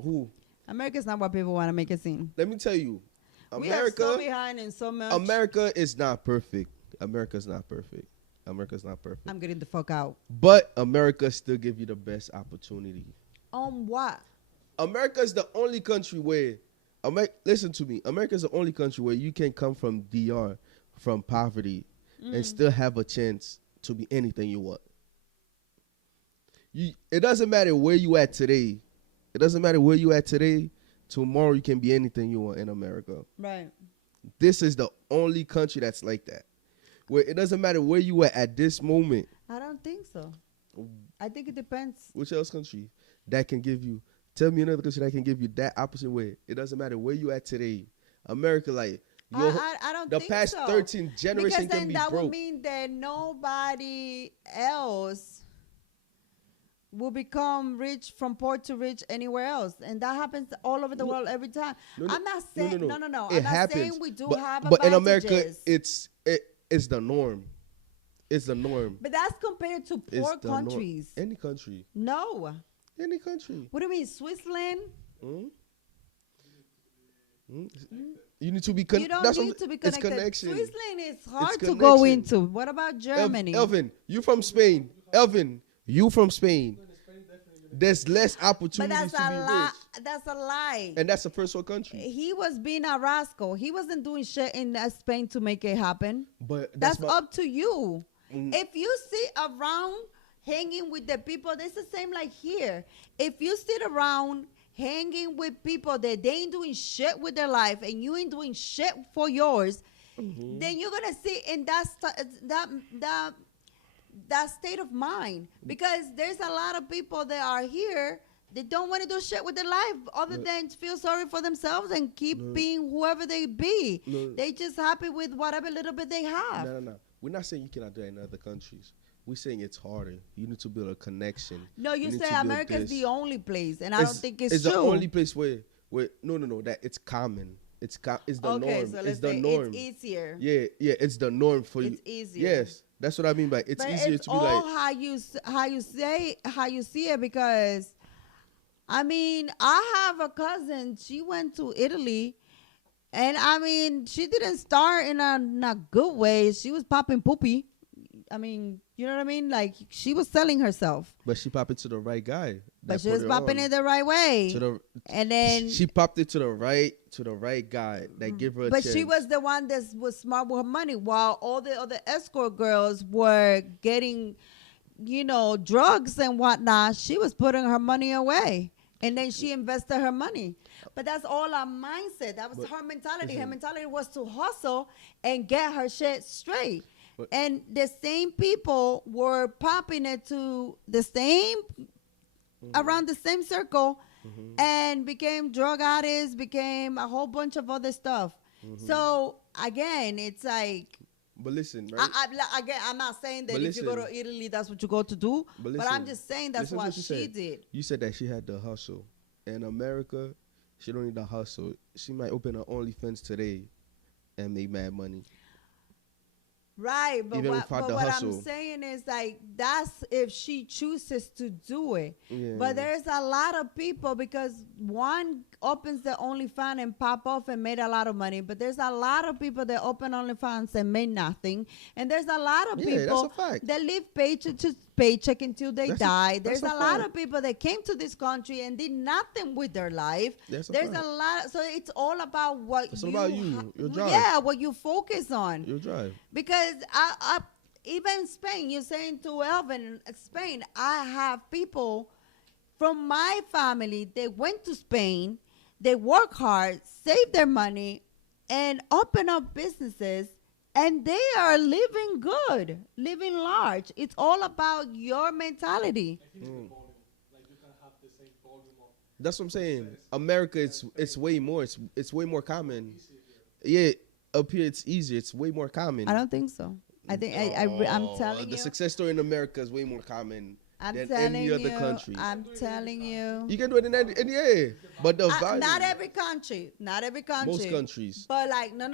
Who? America is not what people want to make it seem. Let me tell you, We are so America. behind in so much. America is not perfect. America's not perfect. America's not perfect. I'm getting the fuck out. But America still give you the best opportunity. On what? America is the only country where, listen to me. America is the only country where you can come from DR, from poverty, and still have a chance to be anything you want. It doesn't matter where you at today. It doesn't matter where you at today. Tomorrow you can be anything you want in America. Right. This is the only country that's like that, where it doesn't matter where you at this moment. I don't think so. I think it depends. Which else country that can give you? Tell me another country that can give you that opposite way. It doesn't matter where you at today. America, like I don't the think past so. 13 generations Because then can be that would broke. mean that nobody else will become rich from poor to rich anywhere else, and that happens all over the world every time. I'm not saying no. It I'm not happens. saying we do but, have but in advantages. America, it's the norm. It's the norm. But that's compared to It's poor the norm. countries. Any country. No. Any country. What do you mean, Switzerland? Mm? You need to be You connected. don't need to be It's connected. connection. Switzerland is hard to connection. go into. What about Germany? Elvin, you from Spain. Elvin, you from Spain. There's less But opportunities that's to a be lie. rich. That's a lie. And that's the first world country. He was being a rascal. He wasn't doing shit in Spain to make it happen. But That's my, up to you. Mm. If you sit around hanging with the people, it's the same like here. If you sit around hanging with people that they ain't doing shit with their life and you ain't doing shit for yours, then you're gonna sit in that state of mind, because there's a lot of people that are here that don't want to do shit with their life other than feel sorry for themselves and keep being whoever they be. They just happy with whatever little bit they have. No. We're not saying you cannot do that in other countries. We're saying it's harder. You need to build a connection. No, you need say to build America is this. the only place, and I don't think it's It's true. the only place where no, that it's common. It's the okay, norm. so It's let's the say norm. it's easier. Yeah, it's the norm for you. It's easier. Yes, that's what I mean by it's But easier it's to be all like. how you see it, because I mean, I have a cousin. She went to Italy, and I mean, she didn't start in a good way. She was popping poopy. I mean, you know what I mean? Like, she was selling herself, But she popped it to the right guy. but that she put was her popping on. it the right way. To the And then she popped it to the right guy that give her a but chance. she was the one that was smart with her money, while all the other escort girls were getting, drugs and whatnot. She was putting her money away. And then she invested her money. But that's all our mindset. That was But her mentality. Her listen. mentality was to hustle and get her shit straight. But- And the same people were popping it to the same, around the same circle, and became drug addicts, became a whole bunch of other stuff. So again, it's like, But listen, right? again, I'm not saying that But if you go to listen. Italy, that's what you go to do. But But I'm listen. just saying that's Listen to what you she said. did. You said that she had to hustle. In America, she don't need to hustle. She might open her OnlyFans today and make mad money. Right, but Even what, without but the what I'm hustle. saying is like that's if she chooses to do it. Yeah. But there's a lot of people because one opens the OnlyFans and pop off and made a lot of money. But there's a lot of people that open OnlyFans and made nothing. And there's a lot of Yeah, that's people a fact. that live paycheck to paycheck until they That's a- die. that's There's a a lot fact. of people that came to this country and did nothing with their life. That's a There's fact. a lot. So it's all about what It's all about you, your drive. Yeah, what you focus on. You'll drive. Because even Spain, you're saying to Elvin, Spain, I have people from my family, they went to Spain, they work hard, save their money, and open up businesses, and they are living good, living large. It's all about your mentality. That's what I'm saying. America, it's way more. It's way more common. Yeah, up here it's easier. It's way more common. I don't think so. I think I'm telling the you. success story in America is way more common I'm than telling any you. other country. I'm telling you. You can do it in any yeah, but the value, Not every country. Not every country. most countries. But like no.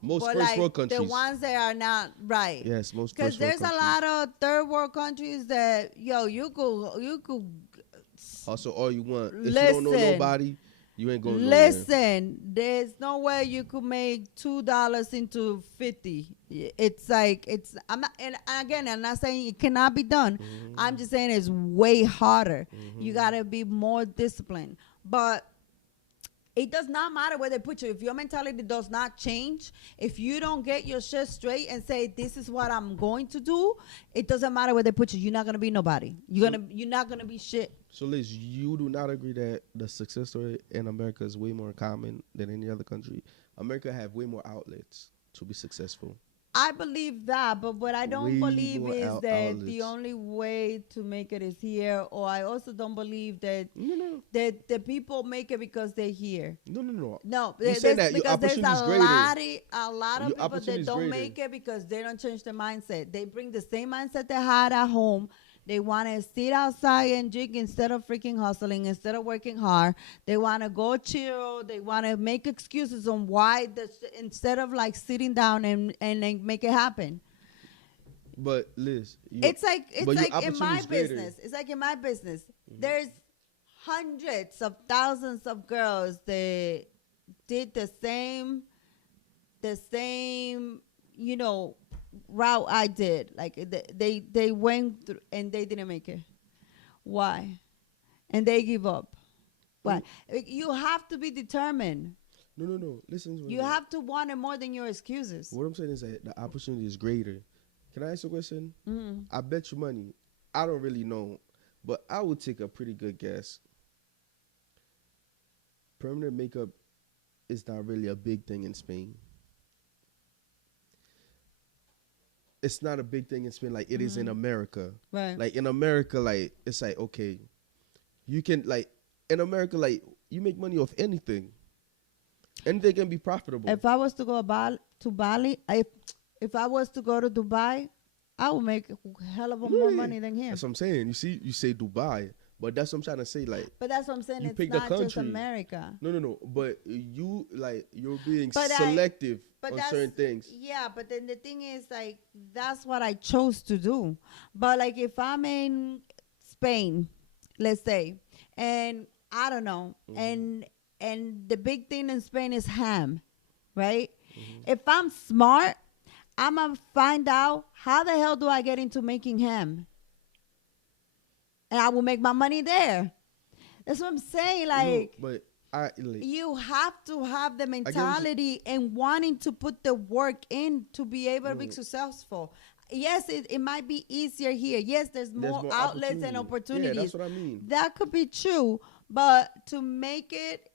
Most But first like world the countries. ones that are not right. Yes, most Because first world there's a countries. lot of third world countries that you could Hustle all you want. If you don't know Listen. nobody, you ain't going nowhere. listen. There's no way you could make $2 into 50. It's like I'm not, and again, I'm not saying it cannot be done. I'm just saying it's way harder. You gotta be more disciplined. But it does not matter where they put you. If your mentality does not change, if you don't get your shit straight and say, this is what I'm going to do, it doesn't matter where they put you. You're not going to be nobody. You're not going to be shit. So Liz, you do not agree that the success story in America is way more common than any other country? America have way more outlets to be successful. I believe that, but what I don't Way believe more is that the outlets. only way to make it is here, or I also don't believe that No. that the people make it because they're here. No. No, You said that your because there's opportunity's greater. a lot of Your people that opportunity's don't greater. make it because they don't change their mindset. They bring the same mindset they had at home. They want to sit outside and drink instead of freaking hustling, instead of working hard. They want to go chill. They want to make excuses on why, instead of like sitting down and like make it happen. But Liz, It's like but your in my opportunity's greater. business. It's like in my business. There's hundreds of thousands of girls that did the same, route I did. Like they went through and they didn't make it. Why? And they give up. Why? You have to be determined. No. Listen. You have to want it more than your excuses. What I'm saying is that the opportunity is greater. Can I ask you a question? Mm-hmm. I bet you money. I don't really know, but I would take a pretty good guess. Permanent makeup is not really a big thing in Spain. It's not a big thing in Spain like it is in America. Right. Like in America, like it's like okay, you can like in America, like you make money off anything. Anything can be profitable. If I was to go to Bali, if I was to go to Dubai, I would make a hell of a more Yeah. money than here. That's what I'm saying. You see, you say Dubai, but that's what I'm trying to say. Like But that's what I'm saying. You It's pick the not just country. America. no. But you like you're being But selective But on that's certain things. Yeah, but then the thing is, like, that's what I chose to do. But like, if I'm in Spain, let's say, and I don't know, and the big thing in Spain is ham, right? If I'm smart, I'm gonna find out how the hell do I get into making ham, and I will make my money there. That's what I'm saying. Like, No, but I like, you have to have the what you're- mentality and wanting to put the work in to be able to be successful. Yes, it might be easier here. Yes, there's more outlets and opportunity. opportunities. Yeah, that's what I mean. That could be true, But to make it,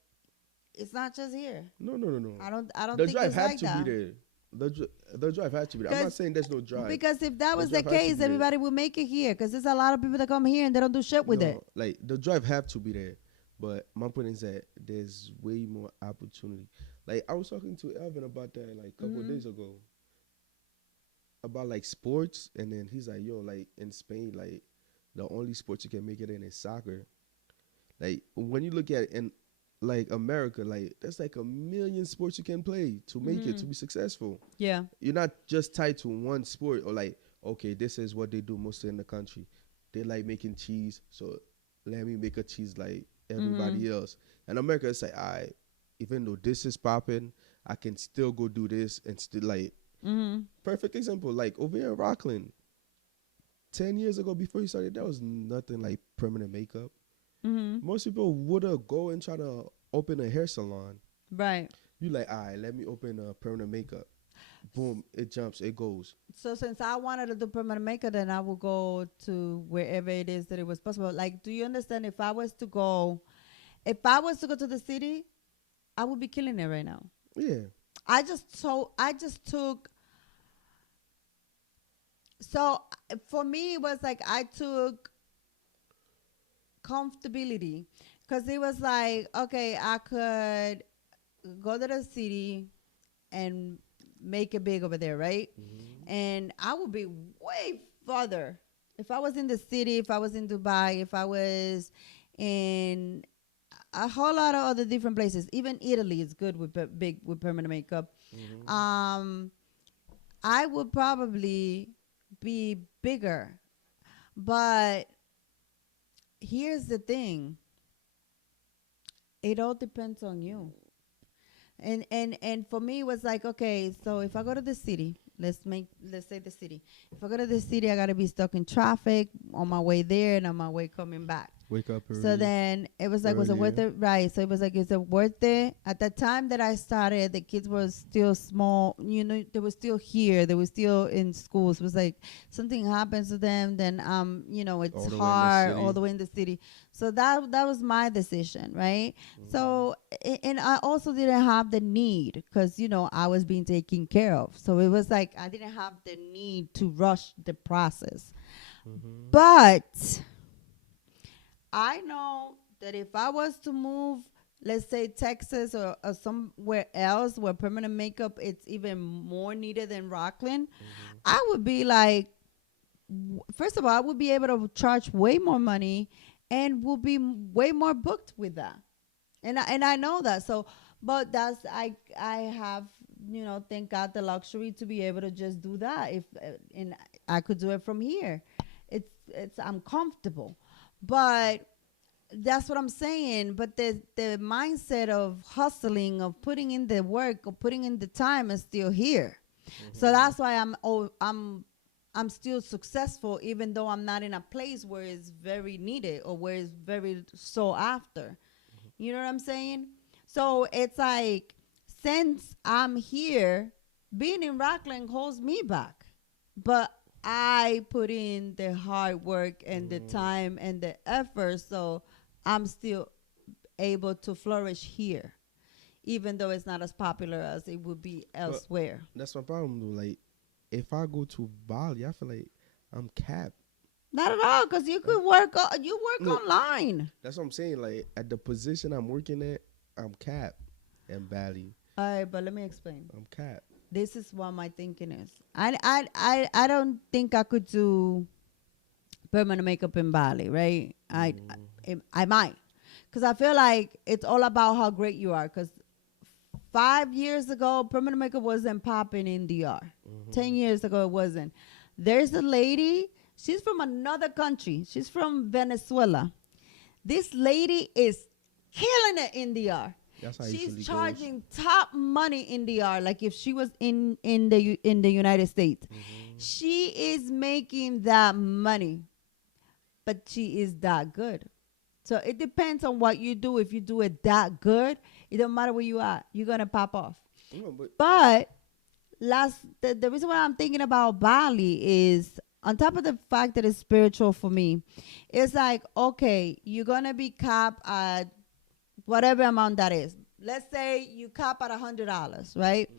it's not just here. No, no, no, no. I don't The think drive it's had like to that. be there. The drive had to be there. I'm not 'Cause- saying there's no drive. Because if that The was the drive had to case, be there. everybody would make it here. Because there's a lot of people that come here and they don't do shit with it. No, like the drive have to be there. But my point is that there's way more opportunity. Like I was talking to Elvin about that like a couple of Mhm. days ago. About like sports, and then he's like, yo, like in Spain, like the only sport you can make it in is soccer. Like when you look at it in like America, like there's like a million sports you can play to make it to be successful. Yeah. You're not just tied to one sport or like, okay, this is what they do mostly in the country. They like making cheese, so let me make a cheese like everybody else. And America, it's like, even though this is popping, I can still go do this and still like. Perfect example, like over here in Rockland, 10 years ago before you started, there was nothing like permanent makeup. Most people would go and try to open a hair salon. Right. You like, all right, let me open a permanent makeup. Boom, it jumps, it goes. So since I wanted to do permanent makeup, then I will go to wherever it is that it was possible. Like, do you understand? If I was to go to the city, I would be killing it right now. Yeah. I just took. So for me, it was like I took comfortability, because it was like, okay, I could go to the city and make it big over there, right? And I would be way further if I was in the city, if I was in Dubai, if I was in a whole lot of other different places. Even Italy is good with big with permanent makeup. I would probably be bigger, but here's the thing: it all depends on you. And for me, it was like, okay, so if I go to the city, let's say the city. If I go to the city, I gotta be stuck in traffic on my way there and on my way coming back. Wake up early. So then it was like, was it worth it? Right. So it was like, is it worth it? At the time that I started, the kids were still small. You know, they were still here. They were still in schools. It was like something happens to them, then you know, it's All the way in the hard city. all the way in the city. So that was my decision, right? So and I also didn't have the need, because you know I was being taken care of. So it was like I didn't have the need to rush the process. But I know that if I was to move, let's say Texas or somewhere else where permanent makeup it's even more needed than Rockland, I would be like, first of all, I would be able to charge way more money and will be way more booked with that. And I know that. So, but that's I have, you know, thank God, the luxury to be able to just do that. If and I could do it from here. It's I'm comfortable. But that's what I'm saying. But the mindset of hustling, of putting in the work, of putting in the time is still here. So that's why I'm still successful, even though I'm not in a place where it's very needed or where it's very sought after. You know what I'm saying? So it's like, since I'm here, being in Rockland holds me back. But I put in the hard work and the time and the effort, so I'm still able to flourish here, even though it's not as popular as it would be elsewhere. That's my problem though. Like, if I go to Bali, I feel like I'm capped. Not at all, because you could work. You work No. online. That's what I'm saying. Like, at the position I'm working at, I'm capped in Bali. All right, but let me explain. I'm capped. This is what my thinking is. I don't think I could do permanent makeup in Bali, right? I might, because I feel like it's all about how great you are. Because 5 years ago, permanent makeup wasn't popping in DR. 10 years ago, it wasn't. There's a lady. She's from another country. She's from Venezuela. This lady is killing it in DR. That's how it usually She's goes. charging top money in DR, like if she was in the United States. She is making that money, but she is that good. So it depends on what you do. If you do it that good, it don't matter where you are, you're gonna pop off. No, but But the reason why I'm thinking about Bali is on top of the fact that it's spiritual for me, it's like, okay, you're gonna be capped at whatever amount that is. Let's say you cap at $100, right?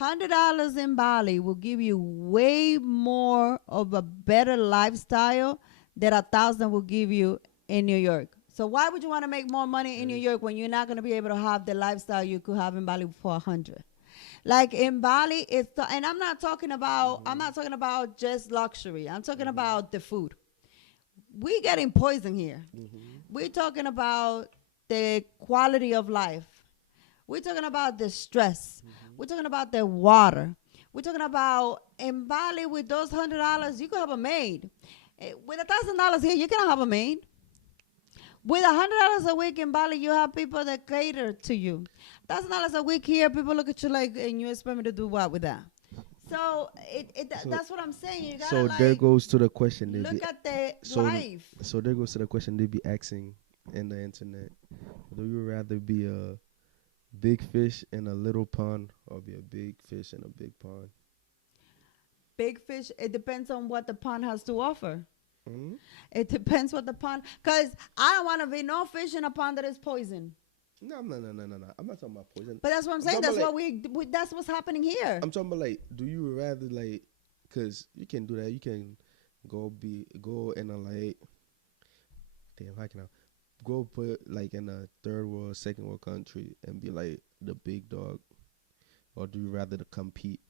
$100 in Bali will give you way more of a better lifestyle that 1,000 will give you in New York. So why would you want to make more money in New York when you're not going to be able to have the lifestyle you could have in Bali for 100? Like in Bali, and I'm not talking about just luxury. I'm talking about the food. We getting poison here. We're talking about the quality of life. We're talking about the stress. We're talking about the water. We're talking about in Bali with those $100, you could have a maid. With $1,000 here, you cannot have a maid. With $100 a week in Bali, you have people that cater to you. $1,000 a week here, people look at you like, and you expect me to do what with that? So that's what I'm saying. You gotta, so there goes to the question. Look at the life. So there goes to the question they be asking in the internet. Do you rather be a big fish in a little pond or be a big fish in a big pond? Big fish, it depends on what the pond has to offer. Mm-hmm. It depends what the pond, because I don't want to be no fish in a pond that is poison. No. I'm not talking about poison. But that's what I'm saying. That's what that's what's happening here. I'm talking about like, do you rather like, because you can do that. You can go in a like, damn, how can I go put like in a third world, second world country and be like the big dog, or do you rather to compete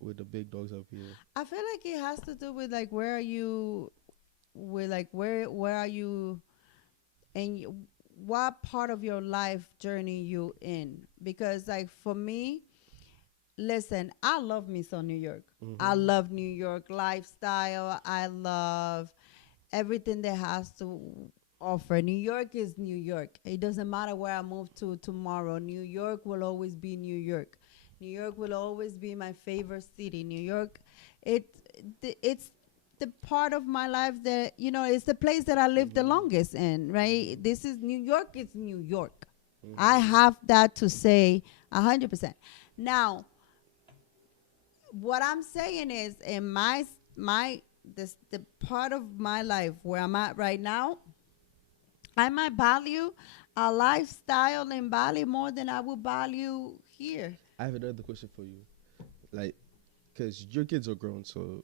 with the big dogs up here? I feel like it has to do with like where are you, with like where are you, and what part of your life journey you in. Because like for me, listen, I love me some New York. I love New York lifestyle. I love everything that has to offer. New York is New York. It doesn't matter where I move to tomorrow. New York will always be New York. New York will always be my favorite city. New York, it's the part of my life that, you know, it's the place that I live the longest in, right? This is New York. It's New York. I have that to say 100%. Now, what I'm saying is in the part of my life where I'm at right now, I might value a lifestyle in Bali more than I would value here. I have another question for you. Like, because your kids are grown, so,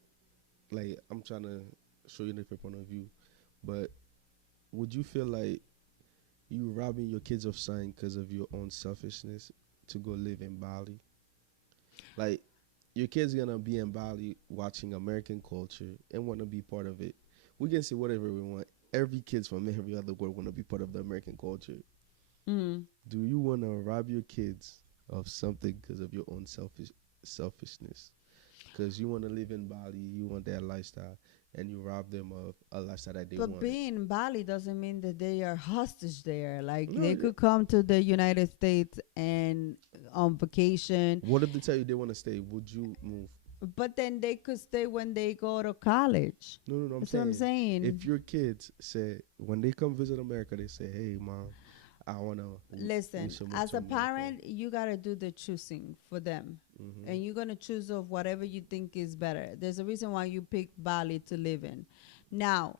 like, I'm trying to show you a different point of view. But would you feel like you robbing your kids of something because of your own selfishness to go live in Bali? Like, your kid's going to be in Bali watching American culture and want to be part of it. We can say whatever we want. Every kid's from every other world want to be part of the American culture. Do you want to rob your kids of something because of your own selfishness? Because you want to live in Bali, you want that lifestyle, and you rob them of a lifestyle that they want. But being in Bali doesn't mean that they are hostage there. Like, No, they could come to the United States and on vacation. What if they tell you they want to stay? Would you move? But then they could stay when they go to college. No. That's what I'm saying. If your kids say, when they come visit America, they say, hey, Mom, I want to. Listen, as a parent, you got to do the choosing for them. And you're going to choose of whatever you think is better. There's a reason why you picked Bali to live in. Now,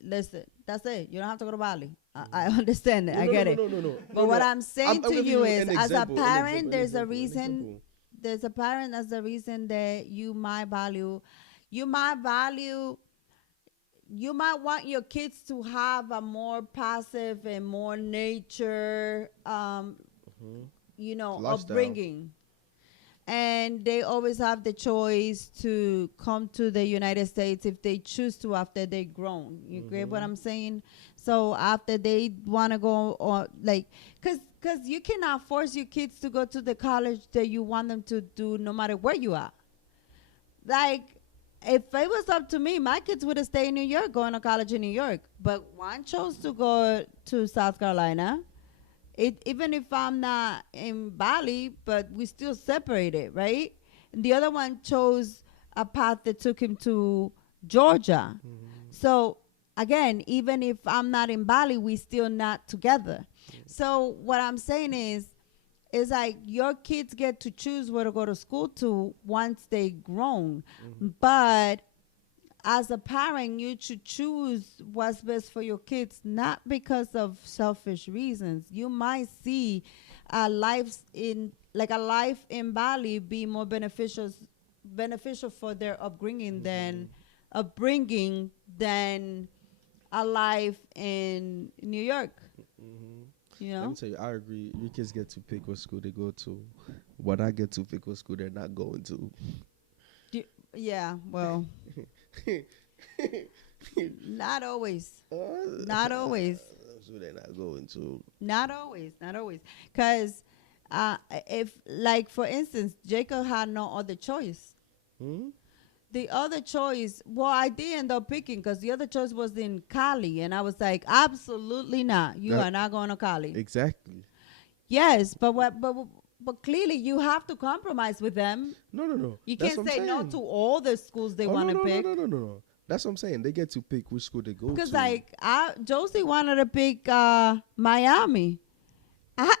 listen, that's it. You don't have to go to Bali. I understand it. I get it. No. But what I'm saying to you is, as a parent, there's a reason. There's a parent, that's the reason that you might want your kids to have a more passive and more nature, Lifestyle. upbringing. And they always have the choice to come to the United States if they choose to after they're grown. You get what I'm saying? So after they want to go, or like, because you cannot force your kids to go to the college that you want them to do no matter where you are. Like, if it was up to me, my kids would have stayed in New York, going to college in New York. But one chose to go to South Carolina. Even if I'm not in Bali, but we still separated, right? And the other one chose a path that took him to Georgia. So again, even if I'm not in Bali, we still not together. So what I'm saying is, it's like your kids get to choose where to go to school to once they grown. But as a parent, you should choose what's best for your kids, not because of selfish reasons. You might see a life in Bali be more beneficial for their upbringing than a life in New York. You Let know? me tell you, I agree. Your kids get to pick what school they go to. When I get to pick what school they're not going to. Yeah, well, not always. Not always. So they're not going to. Not always. Because if, like, for instance, Jacob had no other choice. The other choice, well, I did end up picking because the other choice was in Cali. And I was like, absolutely not. You are not going to Cali. Exactly. Yes, but clearly you have to compromise with them. No. You That's can't what say I'm no saying. to all the schools they want to pick. No. That's what I'm saying. They get to pick which school they go to. Because, like, Josie wanted to pick Miami. I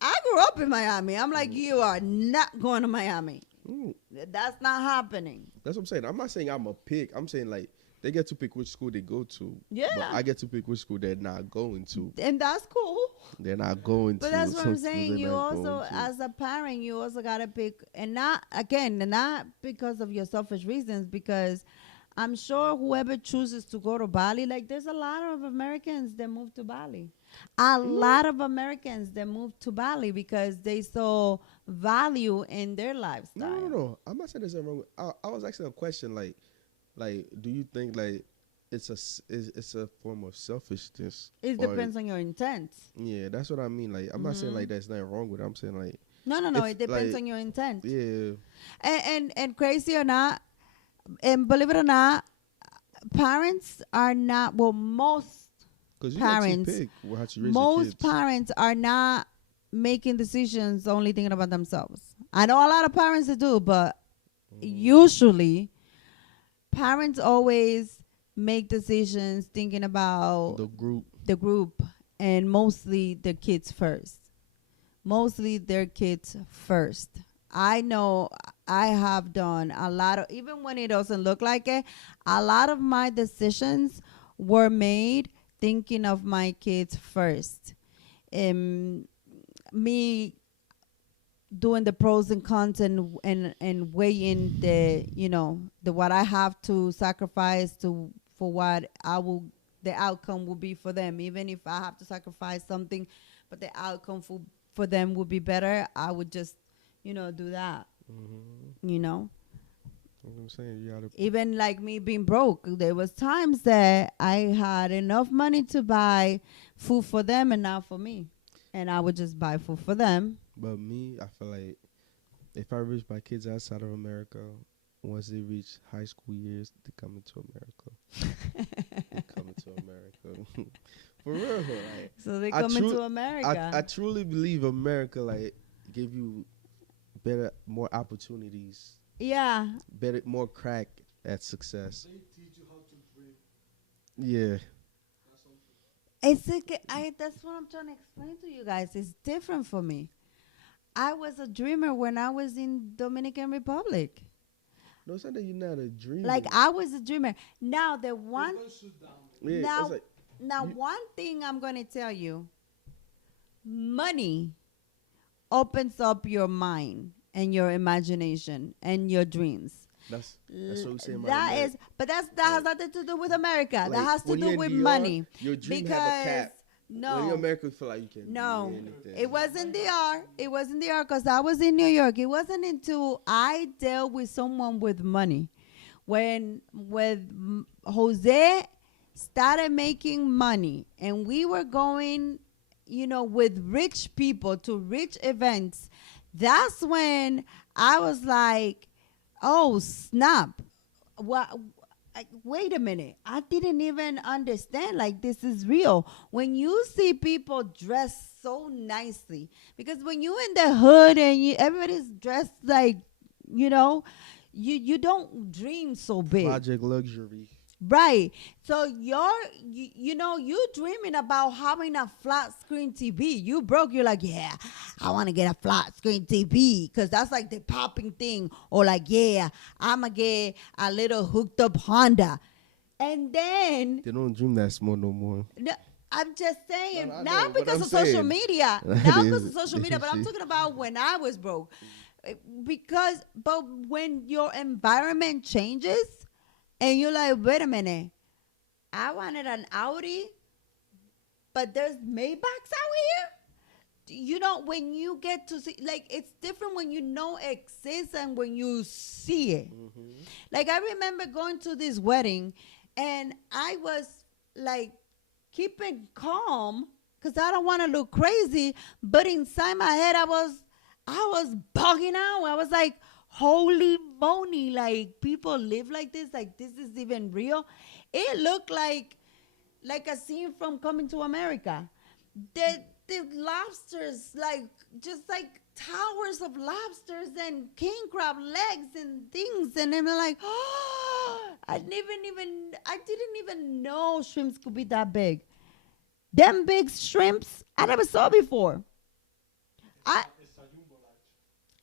grew up in Miami. I'm like, you are not going to Miami. That's not happening. That's what I'm saying. I'm not saying I'm a pick. I'm saying, like, they get to pick which school they go to. Yeah. But I get to pick which school they're not going to. And that's cool. They're not going to. But that's what Some I'm schools saying. they're You not also, going to. as a parent, you also got to pick, and not because of your selfish reasons, because I'm sure whoever chooses to go to Bali, like, there's a lot of Americans that move to Bali. A lot of Americans that move to Bali because they saw value in their lifestyle. No. I'm not saying there's anything wrong. I was asking a question, like, do you think, like, it's a form of selfishness? It depends on your intent. Yeah, that's what I mean. Like, I'm not saying, like, there's nothing wrong with it. I'm saying, like, No. If, It depends like, on your intent. yeah. And crazy or not, and believe it or not, parents are not, well, most Because you parents, get to pick how to raise your most kids. parents are not making decisions only thinking about themselves. I know a lot of parents that do, but usually parents always make decisions thinking about The group. and mostly their kids first. I know I have done a lot of, even when it doesn't look like it, a lot of my decisions were made thinking of my kids first. Me doing the pros and cons and weighing the what I have to sacrifice for what the outcome will be for them. Even if I have to sacrifice something, but the outcome for them would be better, I would just, do that. You know? You know what I'm saying? You gotta. Even like me being broke, there was times that I had enough money to buy food for them and not for me. And I would just buy food for them. But me, I feel like if I reach my kids outside of America, once they reach high school years, they come into America. For real, like. So they come into America. I truly believe America, like, give you more opportunities. Yeah. More crack at success. They teach you how to dream. Yeah. That's what I'm trying to explain to you guys. It's different for me. I was a dreamer when I was in Dominican Republic. No, it's not that you're not a dreamer. Like, I was a dreamer. Now, the one... Yeah, one thing I'm going to tell you. Money opens up your mind and your imagination and your dreams. That's what we're saying about that America. is, but that has nothing to do with America. Like, that has to when do you're in with DR, money. Your dream because have a cap. no, When you're America, you feel like you can no, do anything. it wasn't DR. It wasn't DR because I was in New York. It wasn't until I dealt with someone with money. When Jose started making money and we were going, with rich people to rich events, that's when I was like, oh, snap. Wait a minute. I didn't even understand, like, this is real. When you see people dressed so nicely, because when you in the hood and everybody's dressed like, you don't dream so big. Project luxury. Right. So you dreaming about having a flat screen TV. You broke. You're like, yeah, I want to get a flat screen TV because that's like the popping thing. Or like, yeah, I'm going to get a little hooked up Honda. And then, They don't dream that small no more. no, I'm just saying, No, I know not what because I'm of social saying. media. That Not because of is- social media, but I'm see. talking about when I was broke. But when your environment changes and you're like, wait a minute, I wanted an Audi, but there's Maybachs out here. When you get to see, like, it's different when you know it exists and when you see it. Like, I remember going to this wedding and I was like keeping calm because I don't want to look crazy, but inside my head I was bugging out. I was like, holy moly, like, people live like this? Like, this is even real? It looked like a scene from Coming to America. The lobsters, like, just like towers of lobsters and king crab legs and things, and I'm like, oh, I didn't even know shrimps could be that big. Them big shrimps I never saw before.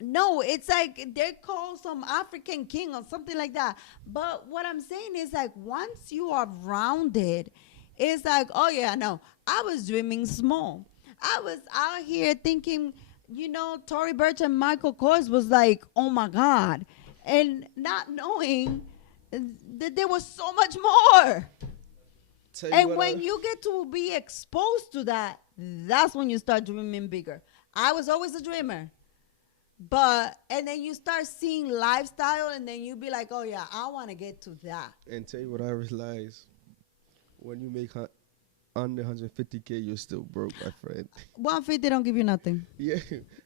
No, it's like they're called some African king or something like that. But what I'm saying is, like, once you are rounded, it's like, oh yeah, no, I was dreaming small. I was out here thinking, Tory Burch and Michael Kors was like, oh my God, and not knowing that there was so much more. Tell you And what when you get to be exposed to that, that's when you start dreaming bigger. I was always a dreamer. And then you start seeing lifestyle, and then you be like, oh yeah, I want to get to that. And tell you what I realized. When you make under 150K, you're still broke, my friend. 150 don't give you nothing. Yeah,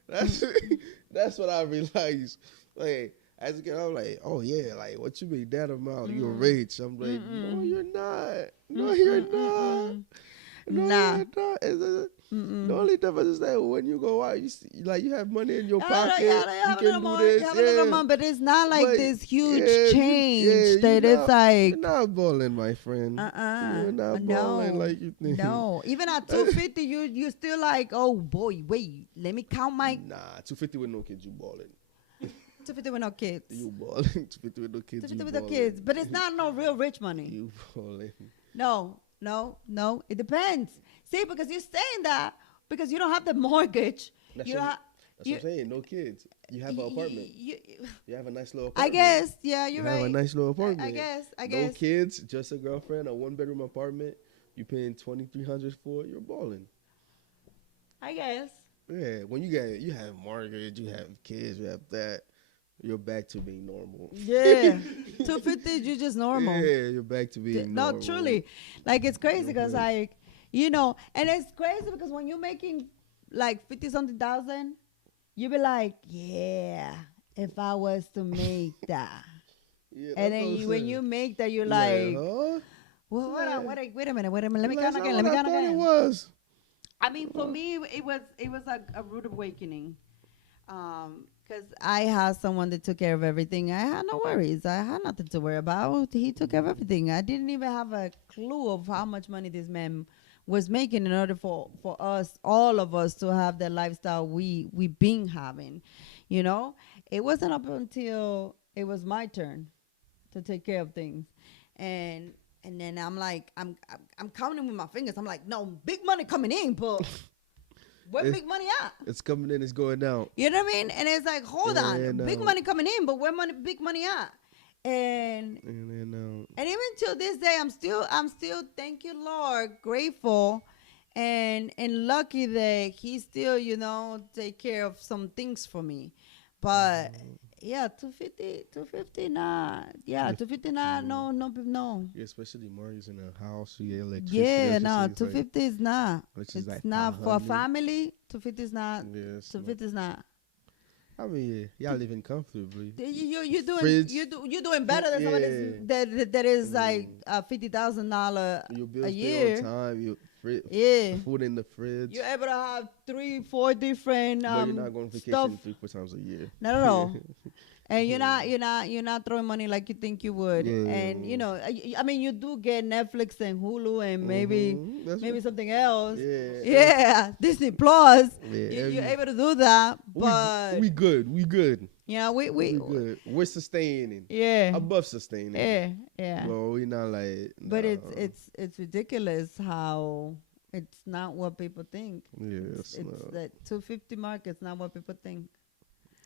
that's what I realized. Like, as a kid, I'm like, oh yeah, like, what you make that amount, you're rich. I'm like, no, you're not. No, you're not. No, Nah. you're not. The only difference is that when you go out, you see, like, you have money in your I pocket. don't know, You have a can little do more, this. you have a little more, but it's not like But, this huge yeah, change that you're it's not- like, you're not balling, my friend. You're not balling like you think. No, even at 250, you still like, oh boy, wait, let me count my Nah, 250 with no kids, you balling. 250 with no kids. You balling. 250 with no kids, 250 you with the balling. kids, but it's not no real rich money. You balling. No, it depends. See, because you're saying that because you don't have the mortgage. That's You what, ha- that's you- what I'm saying. No kids. You have an apartment. You- You have a nice little I apartment. guess, yeah, You you're have right. a nice little apartment. I guess. No kids, just a girlfriend, a 1-bedroom apartment. You paying $2,300 for it. You're balling. I guess. Yeah, when you have mortgage, you have kids, you have that. You're back to being normal. Yeah, 250, you just normal. Yeah, you're back to being normal. No, truly, like, it's crazy because like, and it's crazy because when you're making like 50 something thousand, you be like, yeah, if I was to make that, Yeah, and that's then what I'm when saying. you make that, you're You're like, huh? well, Yeah. wait a minute, let me Like, count that's again, what let me I count thought again. It was. I mean, for me, it was a rude awakening, because I had someone that took care of everything. I had no worries. I had nothing to worry about. He took care of everything. I didn't even have a clue of how much money this man was making in order for us, all of us, to have the lifestyle we been having. It wasn't up until it was my turn to take care of things, and then I'm like, I'm counting with my fingers. I'm like, no, big money coming in, but where It's- big money at? It's coming in, it's going out. You know what I mean? And it's like, hold on, And, big money coming in, but where big money at? And And then, even till this day, I'm still, thank you, Lord, grateful and lucky that he still, take care of some things for me. But yeah, 250, nah. Yeah, 250, nah, no. yeah, especially mortgage in a house, you get electricity. Yeah, no, it's like- 250 is not. which It's is like not for a 500. family. 250 is not. Yeah, it's 250 is not. I mean, yeah, y'all living comfortably. You doing Fridge. you doing better than somebody that is like $50,000 Your bills a pay year. on time. Your fridge, Yeah. food in the fridge. You're able to have 3-4 different But you're not going on vacation stuff. 3-4 times a year. Not at all. And you're not throwing money like you think you would. Yeah. And I mean, you do get Netflix and Hulu and maybe That's something else. Yeah. Yeah, Disney Plus. Yeah, You're able to do that, but we good. We good. we good. We're sustaining. yeah, Above sustaining. yeah. Well, we not like. But nah. it's ridiculous how it's not what people think. Yes. It's that 250 mark. It's not what people think.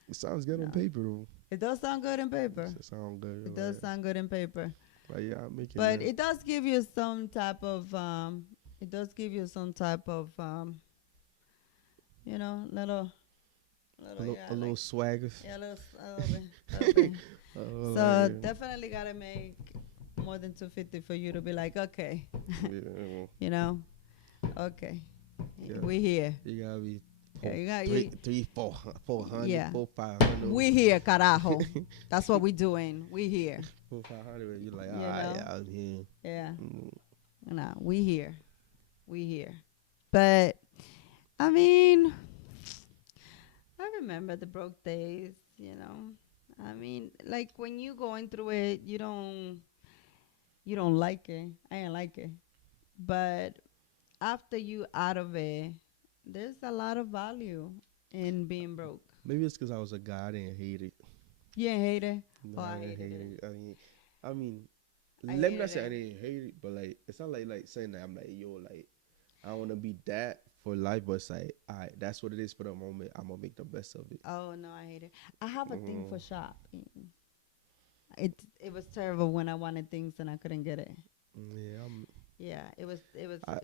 It sounds good on paper though. It does sound good in paper. It sounds good. It does sound good in paper. Like, yeah, I'm making. But it does give you some type of little a little swagger. Yeah, a little bit. Oh, So yeah. definitely gotta make more than 250 for you to be like, okay, Yeah, okay, Yeah. we here. you gotta be. Yeah, you got Three, 400, Yeah. 500. we here, carajo. That's what we doing. We here. 500. You're like, You all right, know? out here. Yeah. Mm. No, we here. We here. But I mean, I remember the broke days, I mean, like when you going through it, you don't like it. I ain't like it. But after you out of it, there's a lot of value in being broke. Maybe it's because I was a guy. I didn't hate it. You ain't hate it? No, I I didn't hated hate it. I mean, I let me not hated say I it. didn't hate it, but like it's not like saying that I'm like, yo, like I don't want to be that for life, but it's like, all right, that's what it is for the moment. I'm gonna make the best of it. Oh no, I hate it. I have a thing for shopping. It was terrible when I wanted things and I couldn't get it. Yeah, Yeah, it was, I-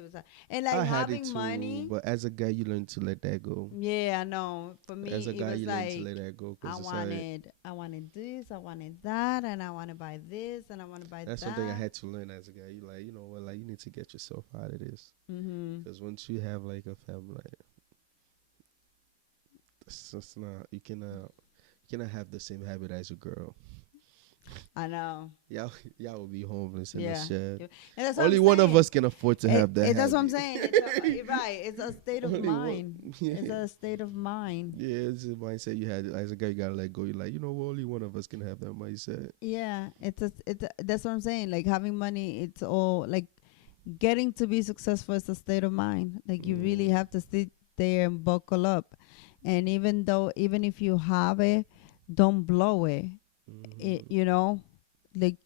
and like I had it having too, money. but as a guy, you learn to let that go. Yeah, I know. For me, As a it guy, was you learn like to let that go. 'Cause I it's like, wanted this, I wanted that, and I want to buy this, and I want to buy that's that. something I had to learn as a guy. You like, you know what, like you need to get yourself out of this. Mm-hmm. Because once you have like a family, like, it's just not you cannot have the same habit as a girl. I know. Y'all will be homeless in Yeah. the shed. And that's what Only I'm one of saying. us can afford to have that. That's what I'm habit. saying. Right. It's a state of Only one- mind. It's a state of mind. Yeah, it's a mindset you had as a guy. You gotta let go. You're like, only one of us can have that mindset. Yeah, that's what I'm saying. Like having money, it's all like getting to be successful is a state of mind. Like you really have to sit there and buckle up. And even if you have it, don't blow it. Like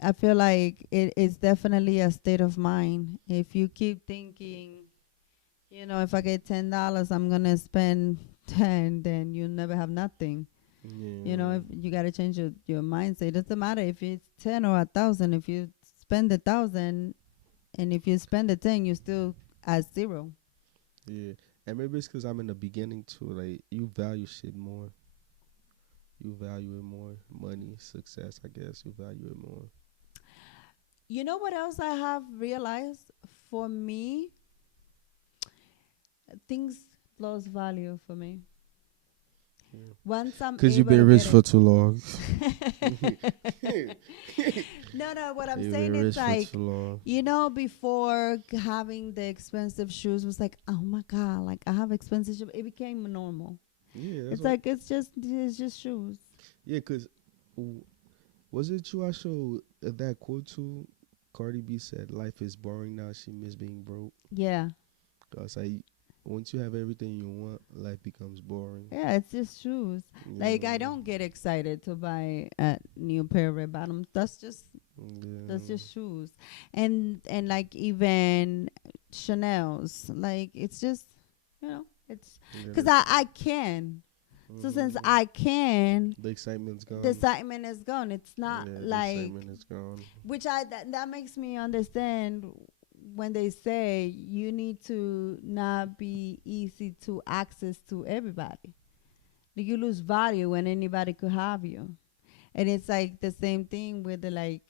I feel like it's definitely a state of mind. If you keep thinking, if I get $10, I'm gonna spend 10, then you never have nothing. Yeah. If you gotta change your mindset. It doesn't matter if it's 10 or 1,000. If you spend 1,000, and if you spend the 10, you still at zero. Yeah, and maybe it's because I'm in the beginning too. Like you value shit more. You value it more. Money, success. I guess you value it more. You know what else I have realized? For me, things lost value for me. Once I'm Because you've able been to rich get for too long. No, what I'm You've saying been is rich like, for too long. before having the expensive shoes was like, oh my God, like I have expensive shoes. It became normal. Yeah, that's It's what- like it's just shoes. yeah. Because was it you? I showed that quote to Cardi B said, "Life is boring now. She miss being broke." Yeah. Cause like once you have everything you want, life becomes boring. Yeah, it's just shoes. You Like I know? don't get excited to buy a new pair of red bottoms. That's just shoes. And like even Chanel's. Like it's just it's because I can. So since I can, the excitement's gone. the excitement is gone. It's not Yeah, the like excitement is gone. which that makes me understand when they say you need to not be easy to access to everybody. Like you lose value when anybody could have you. And it's like the same thing with the like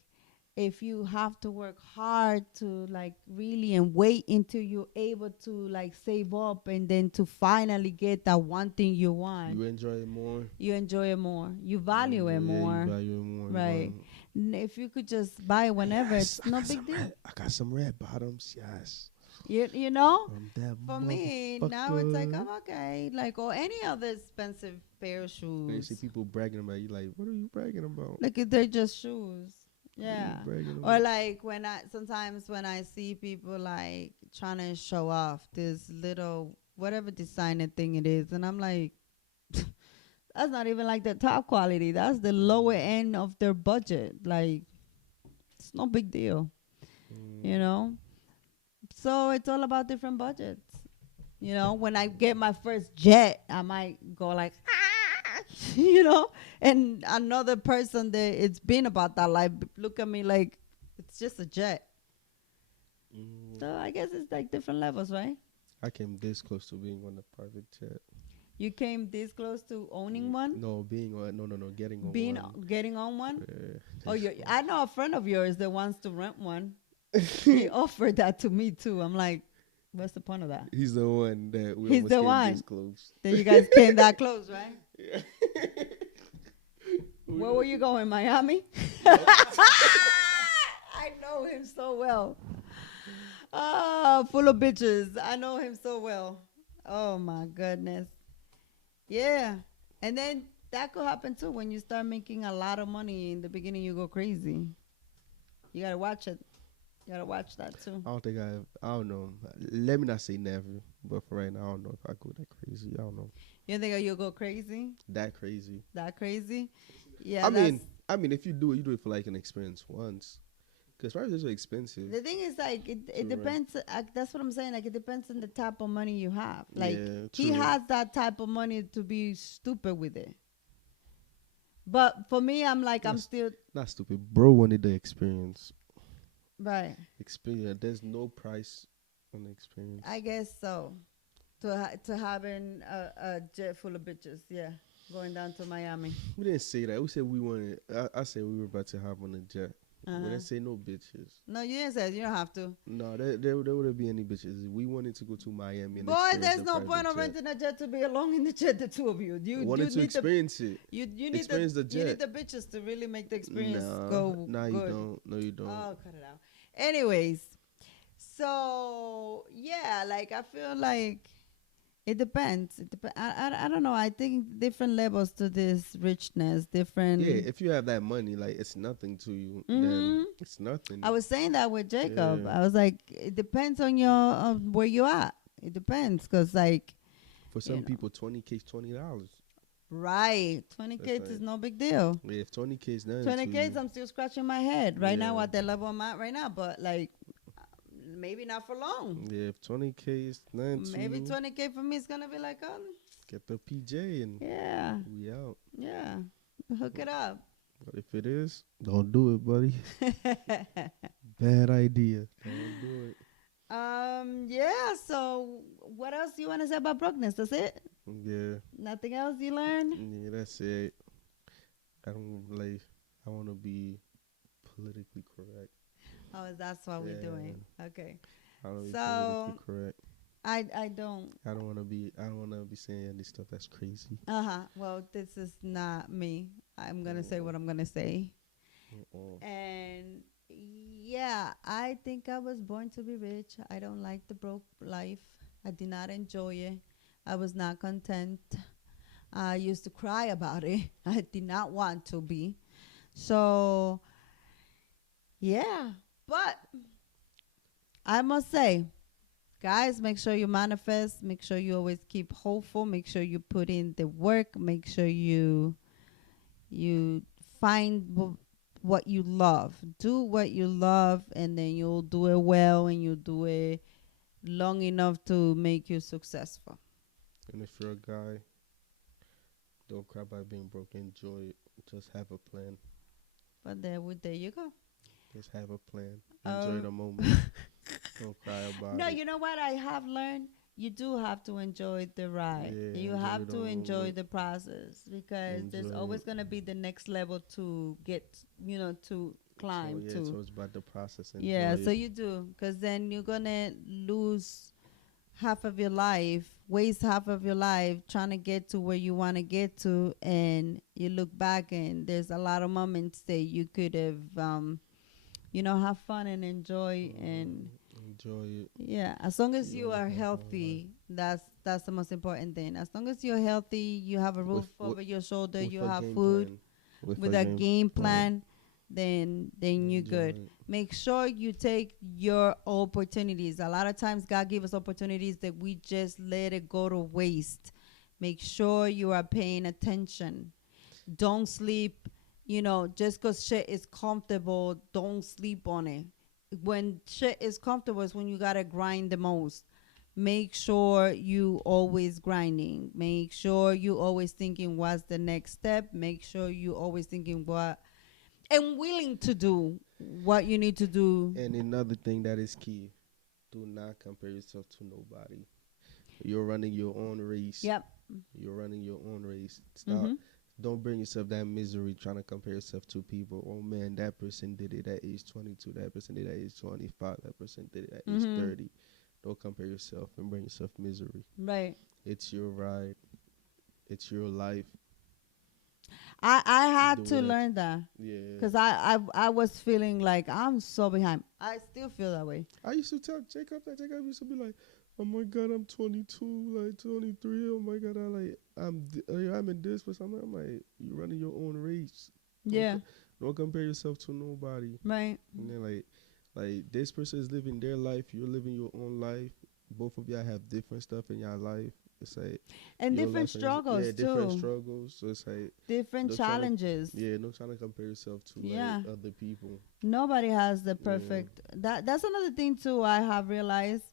if you have to work hard to like really and wait until you're able to like save up and then to finally get that one thing you want, You enjoy it more. you enjoy it more. You value it Yeah, more. you value it more. Right. If you could just buy whenever, Yes, it's no big deal. I got some red bottoms. Yes. You know? I'm that For me, now it's like, I'm motherfucker. okay. Like, or any other expensive pair of And you see shoes. people bragging about you, like, what are you bragging about? Like, if they're just shoes. What are you Yeah. bragging Or about? like sometimes when I see people like trying to show off this little, whatever designer thing it is, and I'm like, that's not even like the top quality. That's the lower end of their budget. Like, it's no big deal, you Mm. know? So it's all about different budgets. You know, when I get my first jet, I might go like, ah, you know, and another person that it's been about that life look at me like it's just a jet. Mm. So I guess it's like different levels, right? I came this close to being on a private jet. You came this close to owning one, No, being on, no, getting on being one. getting on one. Yeah, Oh, that's- I know a friend of yours that wants to rent one. He offered that to me too. I'm like, what's the point of that? He's the one that we He's almost the came one. this close. That you guys came that close, right? Yeah. Where were you going, Miami? I know him so well. Oh, full of bitches. I know him so well. Oh my goodness. Yeah. And then that could happen too when you start making a lot of money in the beginning you go crazy. You gotta watch it. You gotta watch that too. I don't know. Let me not say never, but for right now, I don't know if I go that crazy. I don't know. You think you'll go crazy? That crazy. That crazy? Yeah. I mean, if you do it for like an experience once. Because prices are expensive. The thing is, like, it True, right. depends. That's what I'm saying. Like, it depends on the type of money you have. Like, Yeah, he true. has that type of money to be stupid with it. But for me, I'm like, I'm Yes. still Not stupid. Bro wanted the experience. right. Experience. There's no price on the experience. I guess so. To having a jet full of bitches, yeah, going down to Miami. We didn't say that. We said we wanted. I said we were about to have on a jet. We Uh-huh. didn't say no bitches. No, you didn't say it. You don't have to. No, there wouldn't be any bitches. We wanted to go to Miami. And Boy, experience there's a no private point of jet. renting a jet to be alone in the jet, the two of you. I wanted to need experience it. you need experience the you need jet. the bitches to really make the experience No, go no, you good. don't. No, you don't. Oh, cut it out. Anyways, so yeah, like I feel like it depends. I don't know. I think different levels to this richness, different. Yeah, if you have that money, like it's nothing to you, Mhm. then it's nothing. I was saying that with Jacob. Yeah. I was like, it depends on your where you at. It depends, cause like, For some you know. people, 20K is $20. right, 20K That's is right. no big deal. Yeah, if 20K is nothing 20K, to I'm still scratching my head right now Yeah. at the level I'm at right now. But like, maybe not for long. you, yeah, if 20K is nothing to Maybe you, 20K for me is gonna be like, get the PJ and yeah, we out. yeah, hook it up. But if it is, don't do it, buddy. Bad idea. Don't do it. Yeah. So, what else you want to say about brokenness? That's it. Yeah, Nothing else you learned? yeah, that's it. I don't like. I want to be politically correct. Oh, that's what we're Yeah. doing. Okay. I don't So- be politically correct. I don't. I don't want to be. I don't want to be saying any stuff that's crazy. Well, this is not me. I'm gonna say what I'm gonna say. Uh-uh. And yeah, I think I was born to be rich. I don't like the broke life. I did not enjoy it. I was not content. I used to cry about it. I did not want to be. So, yeah. But I must say, guys, make sure you manifest. Make sure you always keep hopeful. Make sure you put in the work. Make sure you find what you love. Do what you love, and then you'll do it well, and you'll do it long enough to make you successful. And if you're a guy, don't cry about being broke. Enjoy it. Just have a plan. But there you go. Just have a plan. Enjoy the moment. Don't cry about No, it. you know what I have learned? You do have to enjoy the ride. Yeah, You enjoy have the to enjoy moment. the process, because there's Enjoy always it. going to be the next level to get, to climb so, yeah, to. so it's about the process. Yeah, Enjoy so it. you do, because then you're going to lose half of your life waste half of your life trying to get to where you want to get to, and you look back and there's a lot of moments that you could have, have fun and enjoy. And Enjoy it. yeah, as long as You you only are have one life. healthy, that's the most important thing. As long as you're healthy, you have a roof over your shoulder, With you a have game food, plan. With with a game plan, then you're good. Enjoy it. Make sure you take your opportunities. A lot of times God gives us opportunities that we just let it go to waste. Make sure you are paying attention. Don't sleep, just because shit is comfortable, don't sleep on it. When shit is comfortable is when you gotta grind the most. Make sure you always grinding. Make sure you always thinking what's the next step. Make sure you always thinking what and willing to do what you need to do. And another thing that is key: do not compare yourself to nobody. You're running your own race. Yep. You're running your own race. Stop. Mhm. Don't bring yourself that misery trying to compare yourself to people. Oh man, that person did it at age 22. That person did it at age 25. That person did it at age 30. Don't compare yourself and bring yourself misery. Right. It's your ride. It's your life. I had Do to it. learn that Yeah. because I was feeling like I'm so behind. I still feel that way. I used to tell Jacob that. Jacob used to be like, "Oh my God, I'm 22, like 23. Oh my God, I'm in this, but I'm like, you running your own race. Yeah. Don't compare yourself to nobody. Right. And then like this person is living their life. You're living your own life. Both of y'all have different stuff in your life. It's like And your different life is- struggles yeah, too. different struggles. So it's like Different Those tryna- challenges. yeah, no trying to compare yourself to Yeah. like other people. Nobody has the perfect. That's another thing too. I have realized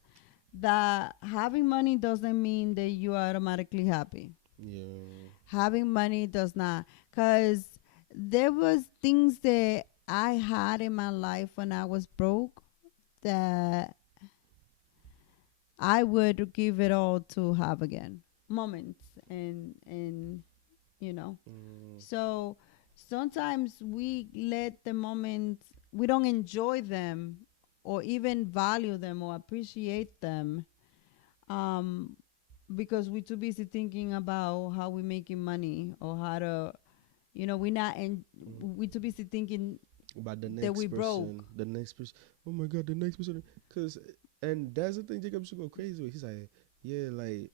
that having money doesn't mean that you are automatically happy. Yeah. Having money does not, because there was things that I had in my life when I was broke that I would give it all to have again. Moments and Mm. so sometimes we let the moments, we don't enjoy them or even value them or appreciate them, um, because we're too busy thinking about how we're making money or how to, we're not, and we're too busy thinking About the that next we person, broke. the next person. Oh my God, the next person. And that's the thing Jacob should go crazy with. He's like, yeah, like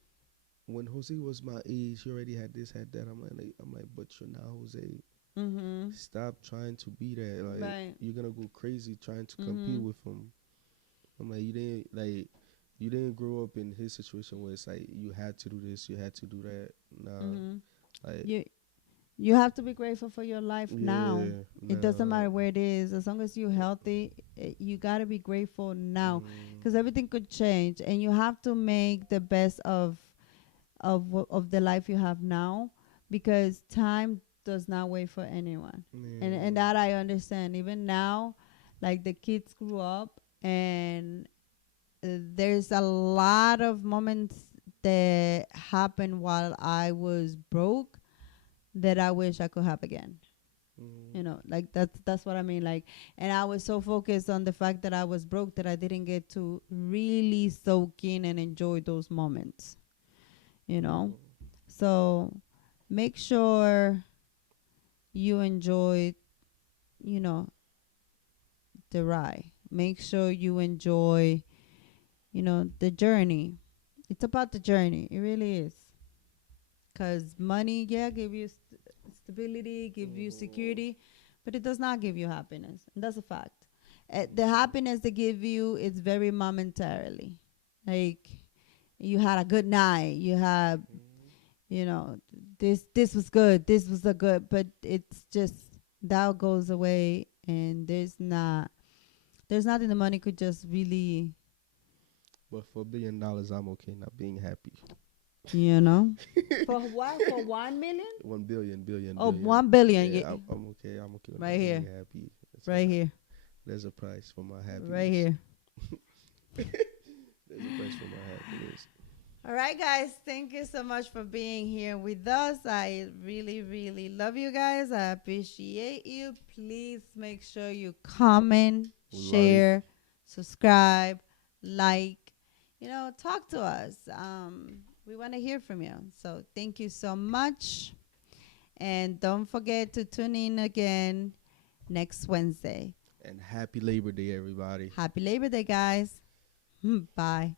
when Jose was my age, he already had this, had that. I'm like, but you're not Jose. Mm-hmm. Stop trying to be that. Like Right. you're gonna go crazy trying to compete with him. I'm like, you didn't grow up in his situation where it's like you had to do this, you had to do that. Nah, Mm-hmm. like You have to be grateful for your life now. yeah, It doesn't nah, matter where it is. As long as you're healthy, you got to be grateful now, because everything could change, and you have to make the best of the life you have now, because time does not wait for anyone. And that I understand. Even now, like the kids grew up, and there's a lot of moments that happened while I was broke that I wish I could have again. Like that's what I mean. Like, and I was so focused on the fact that I was broke that I didn't get to really soak in and enjoy those moments. So make sure you enjoy, you know, the ride. Make sure you enjoy, the journey. It's about the journey. It really is. 'Cause money, yeah, give you stability, give you security, but it does not give you happiness, and that's a fact. The happiness they give you is very momentarily. Like, you had a good night, you had, you know, this was good, this was a good, but it's just that goes away, and there's nothing the money could just really, But for $1 billion, I'm okay not being happy. For what? For 1 million? 1 billion, billion, Oh, billion. 1 billion. Yeah, Yeah, I'm okay. I'm okay with Right not here. being happy. It's right okay. here, There's a price for my happiness. right here. There's a price for my happiness. All right, guys. Thank you so much for being here with us. I really, really love you guys. I appreciate you. Please make sure you comment, share, subscribe, like. Talk to us. We want to hear from you. So thank you so much. And don't forget to tune in again next Wednesday. And happy Labor Day, everybody. Happy Labor Day, guys. Bye.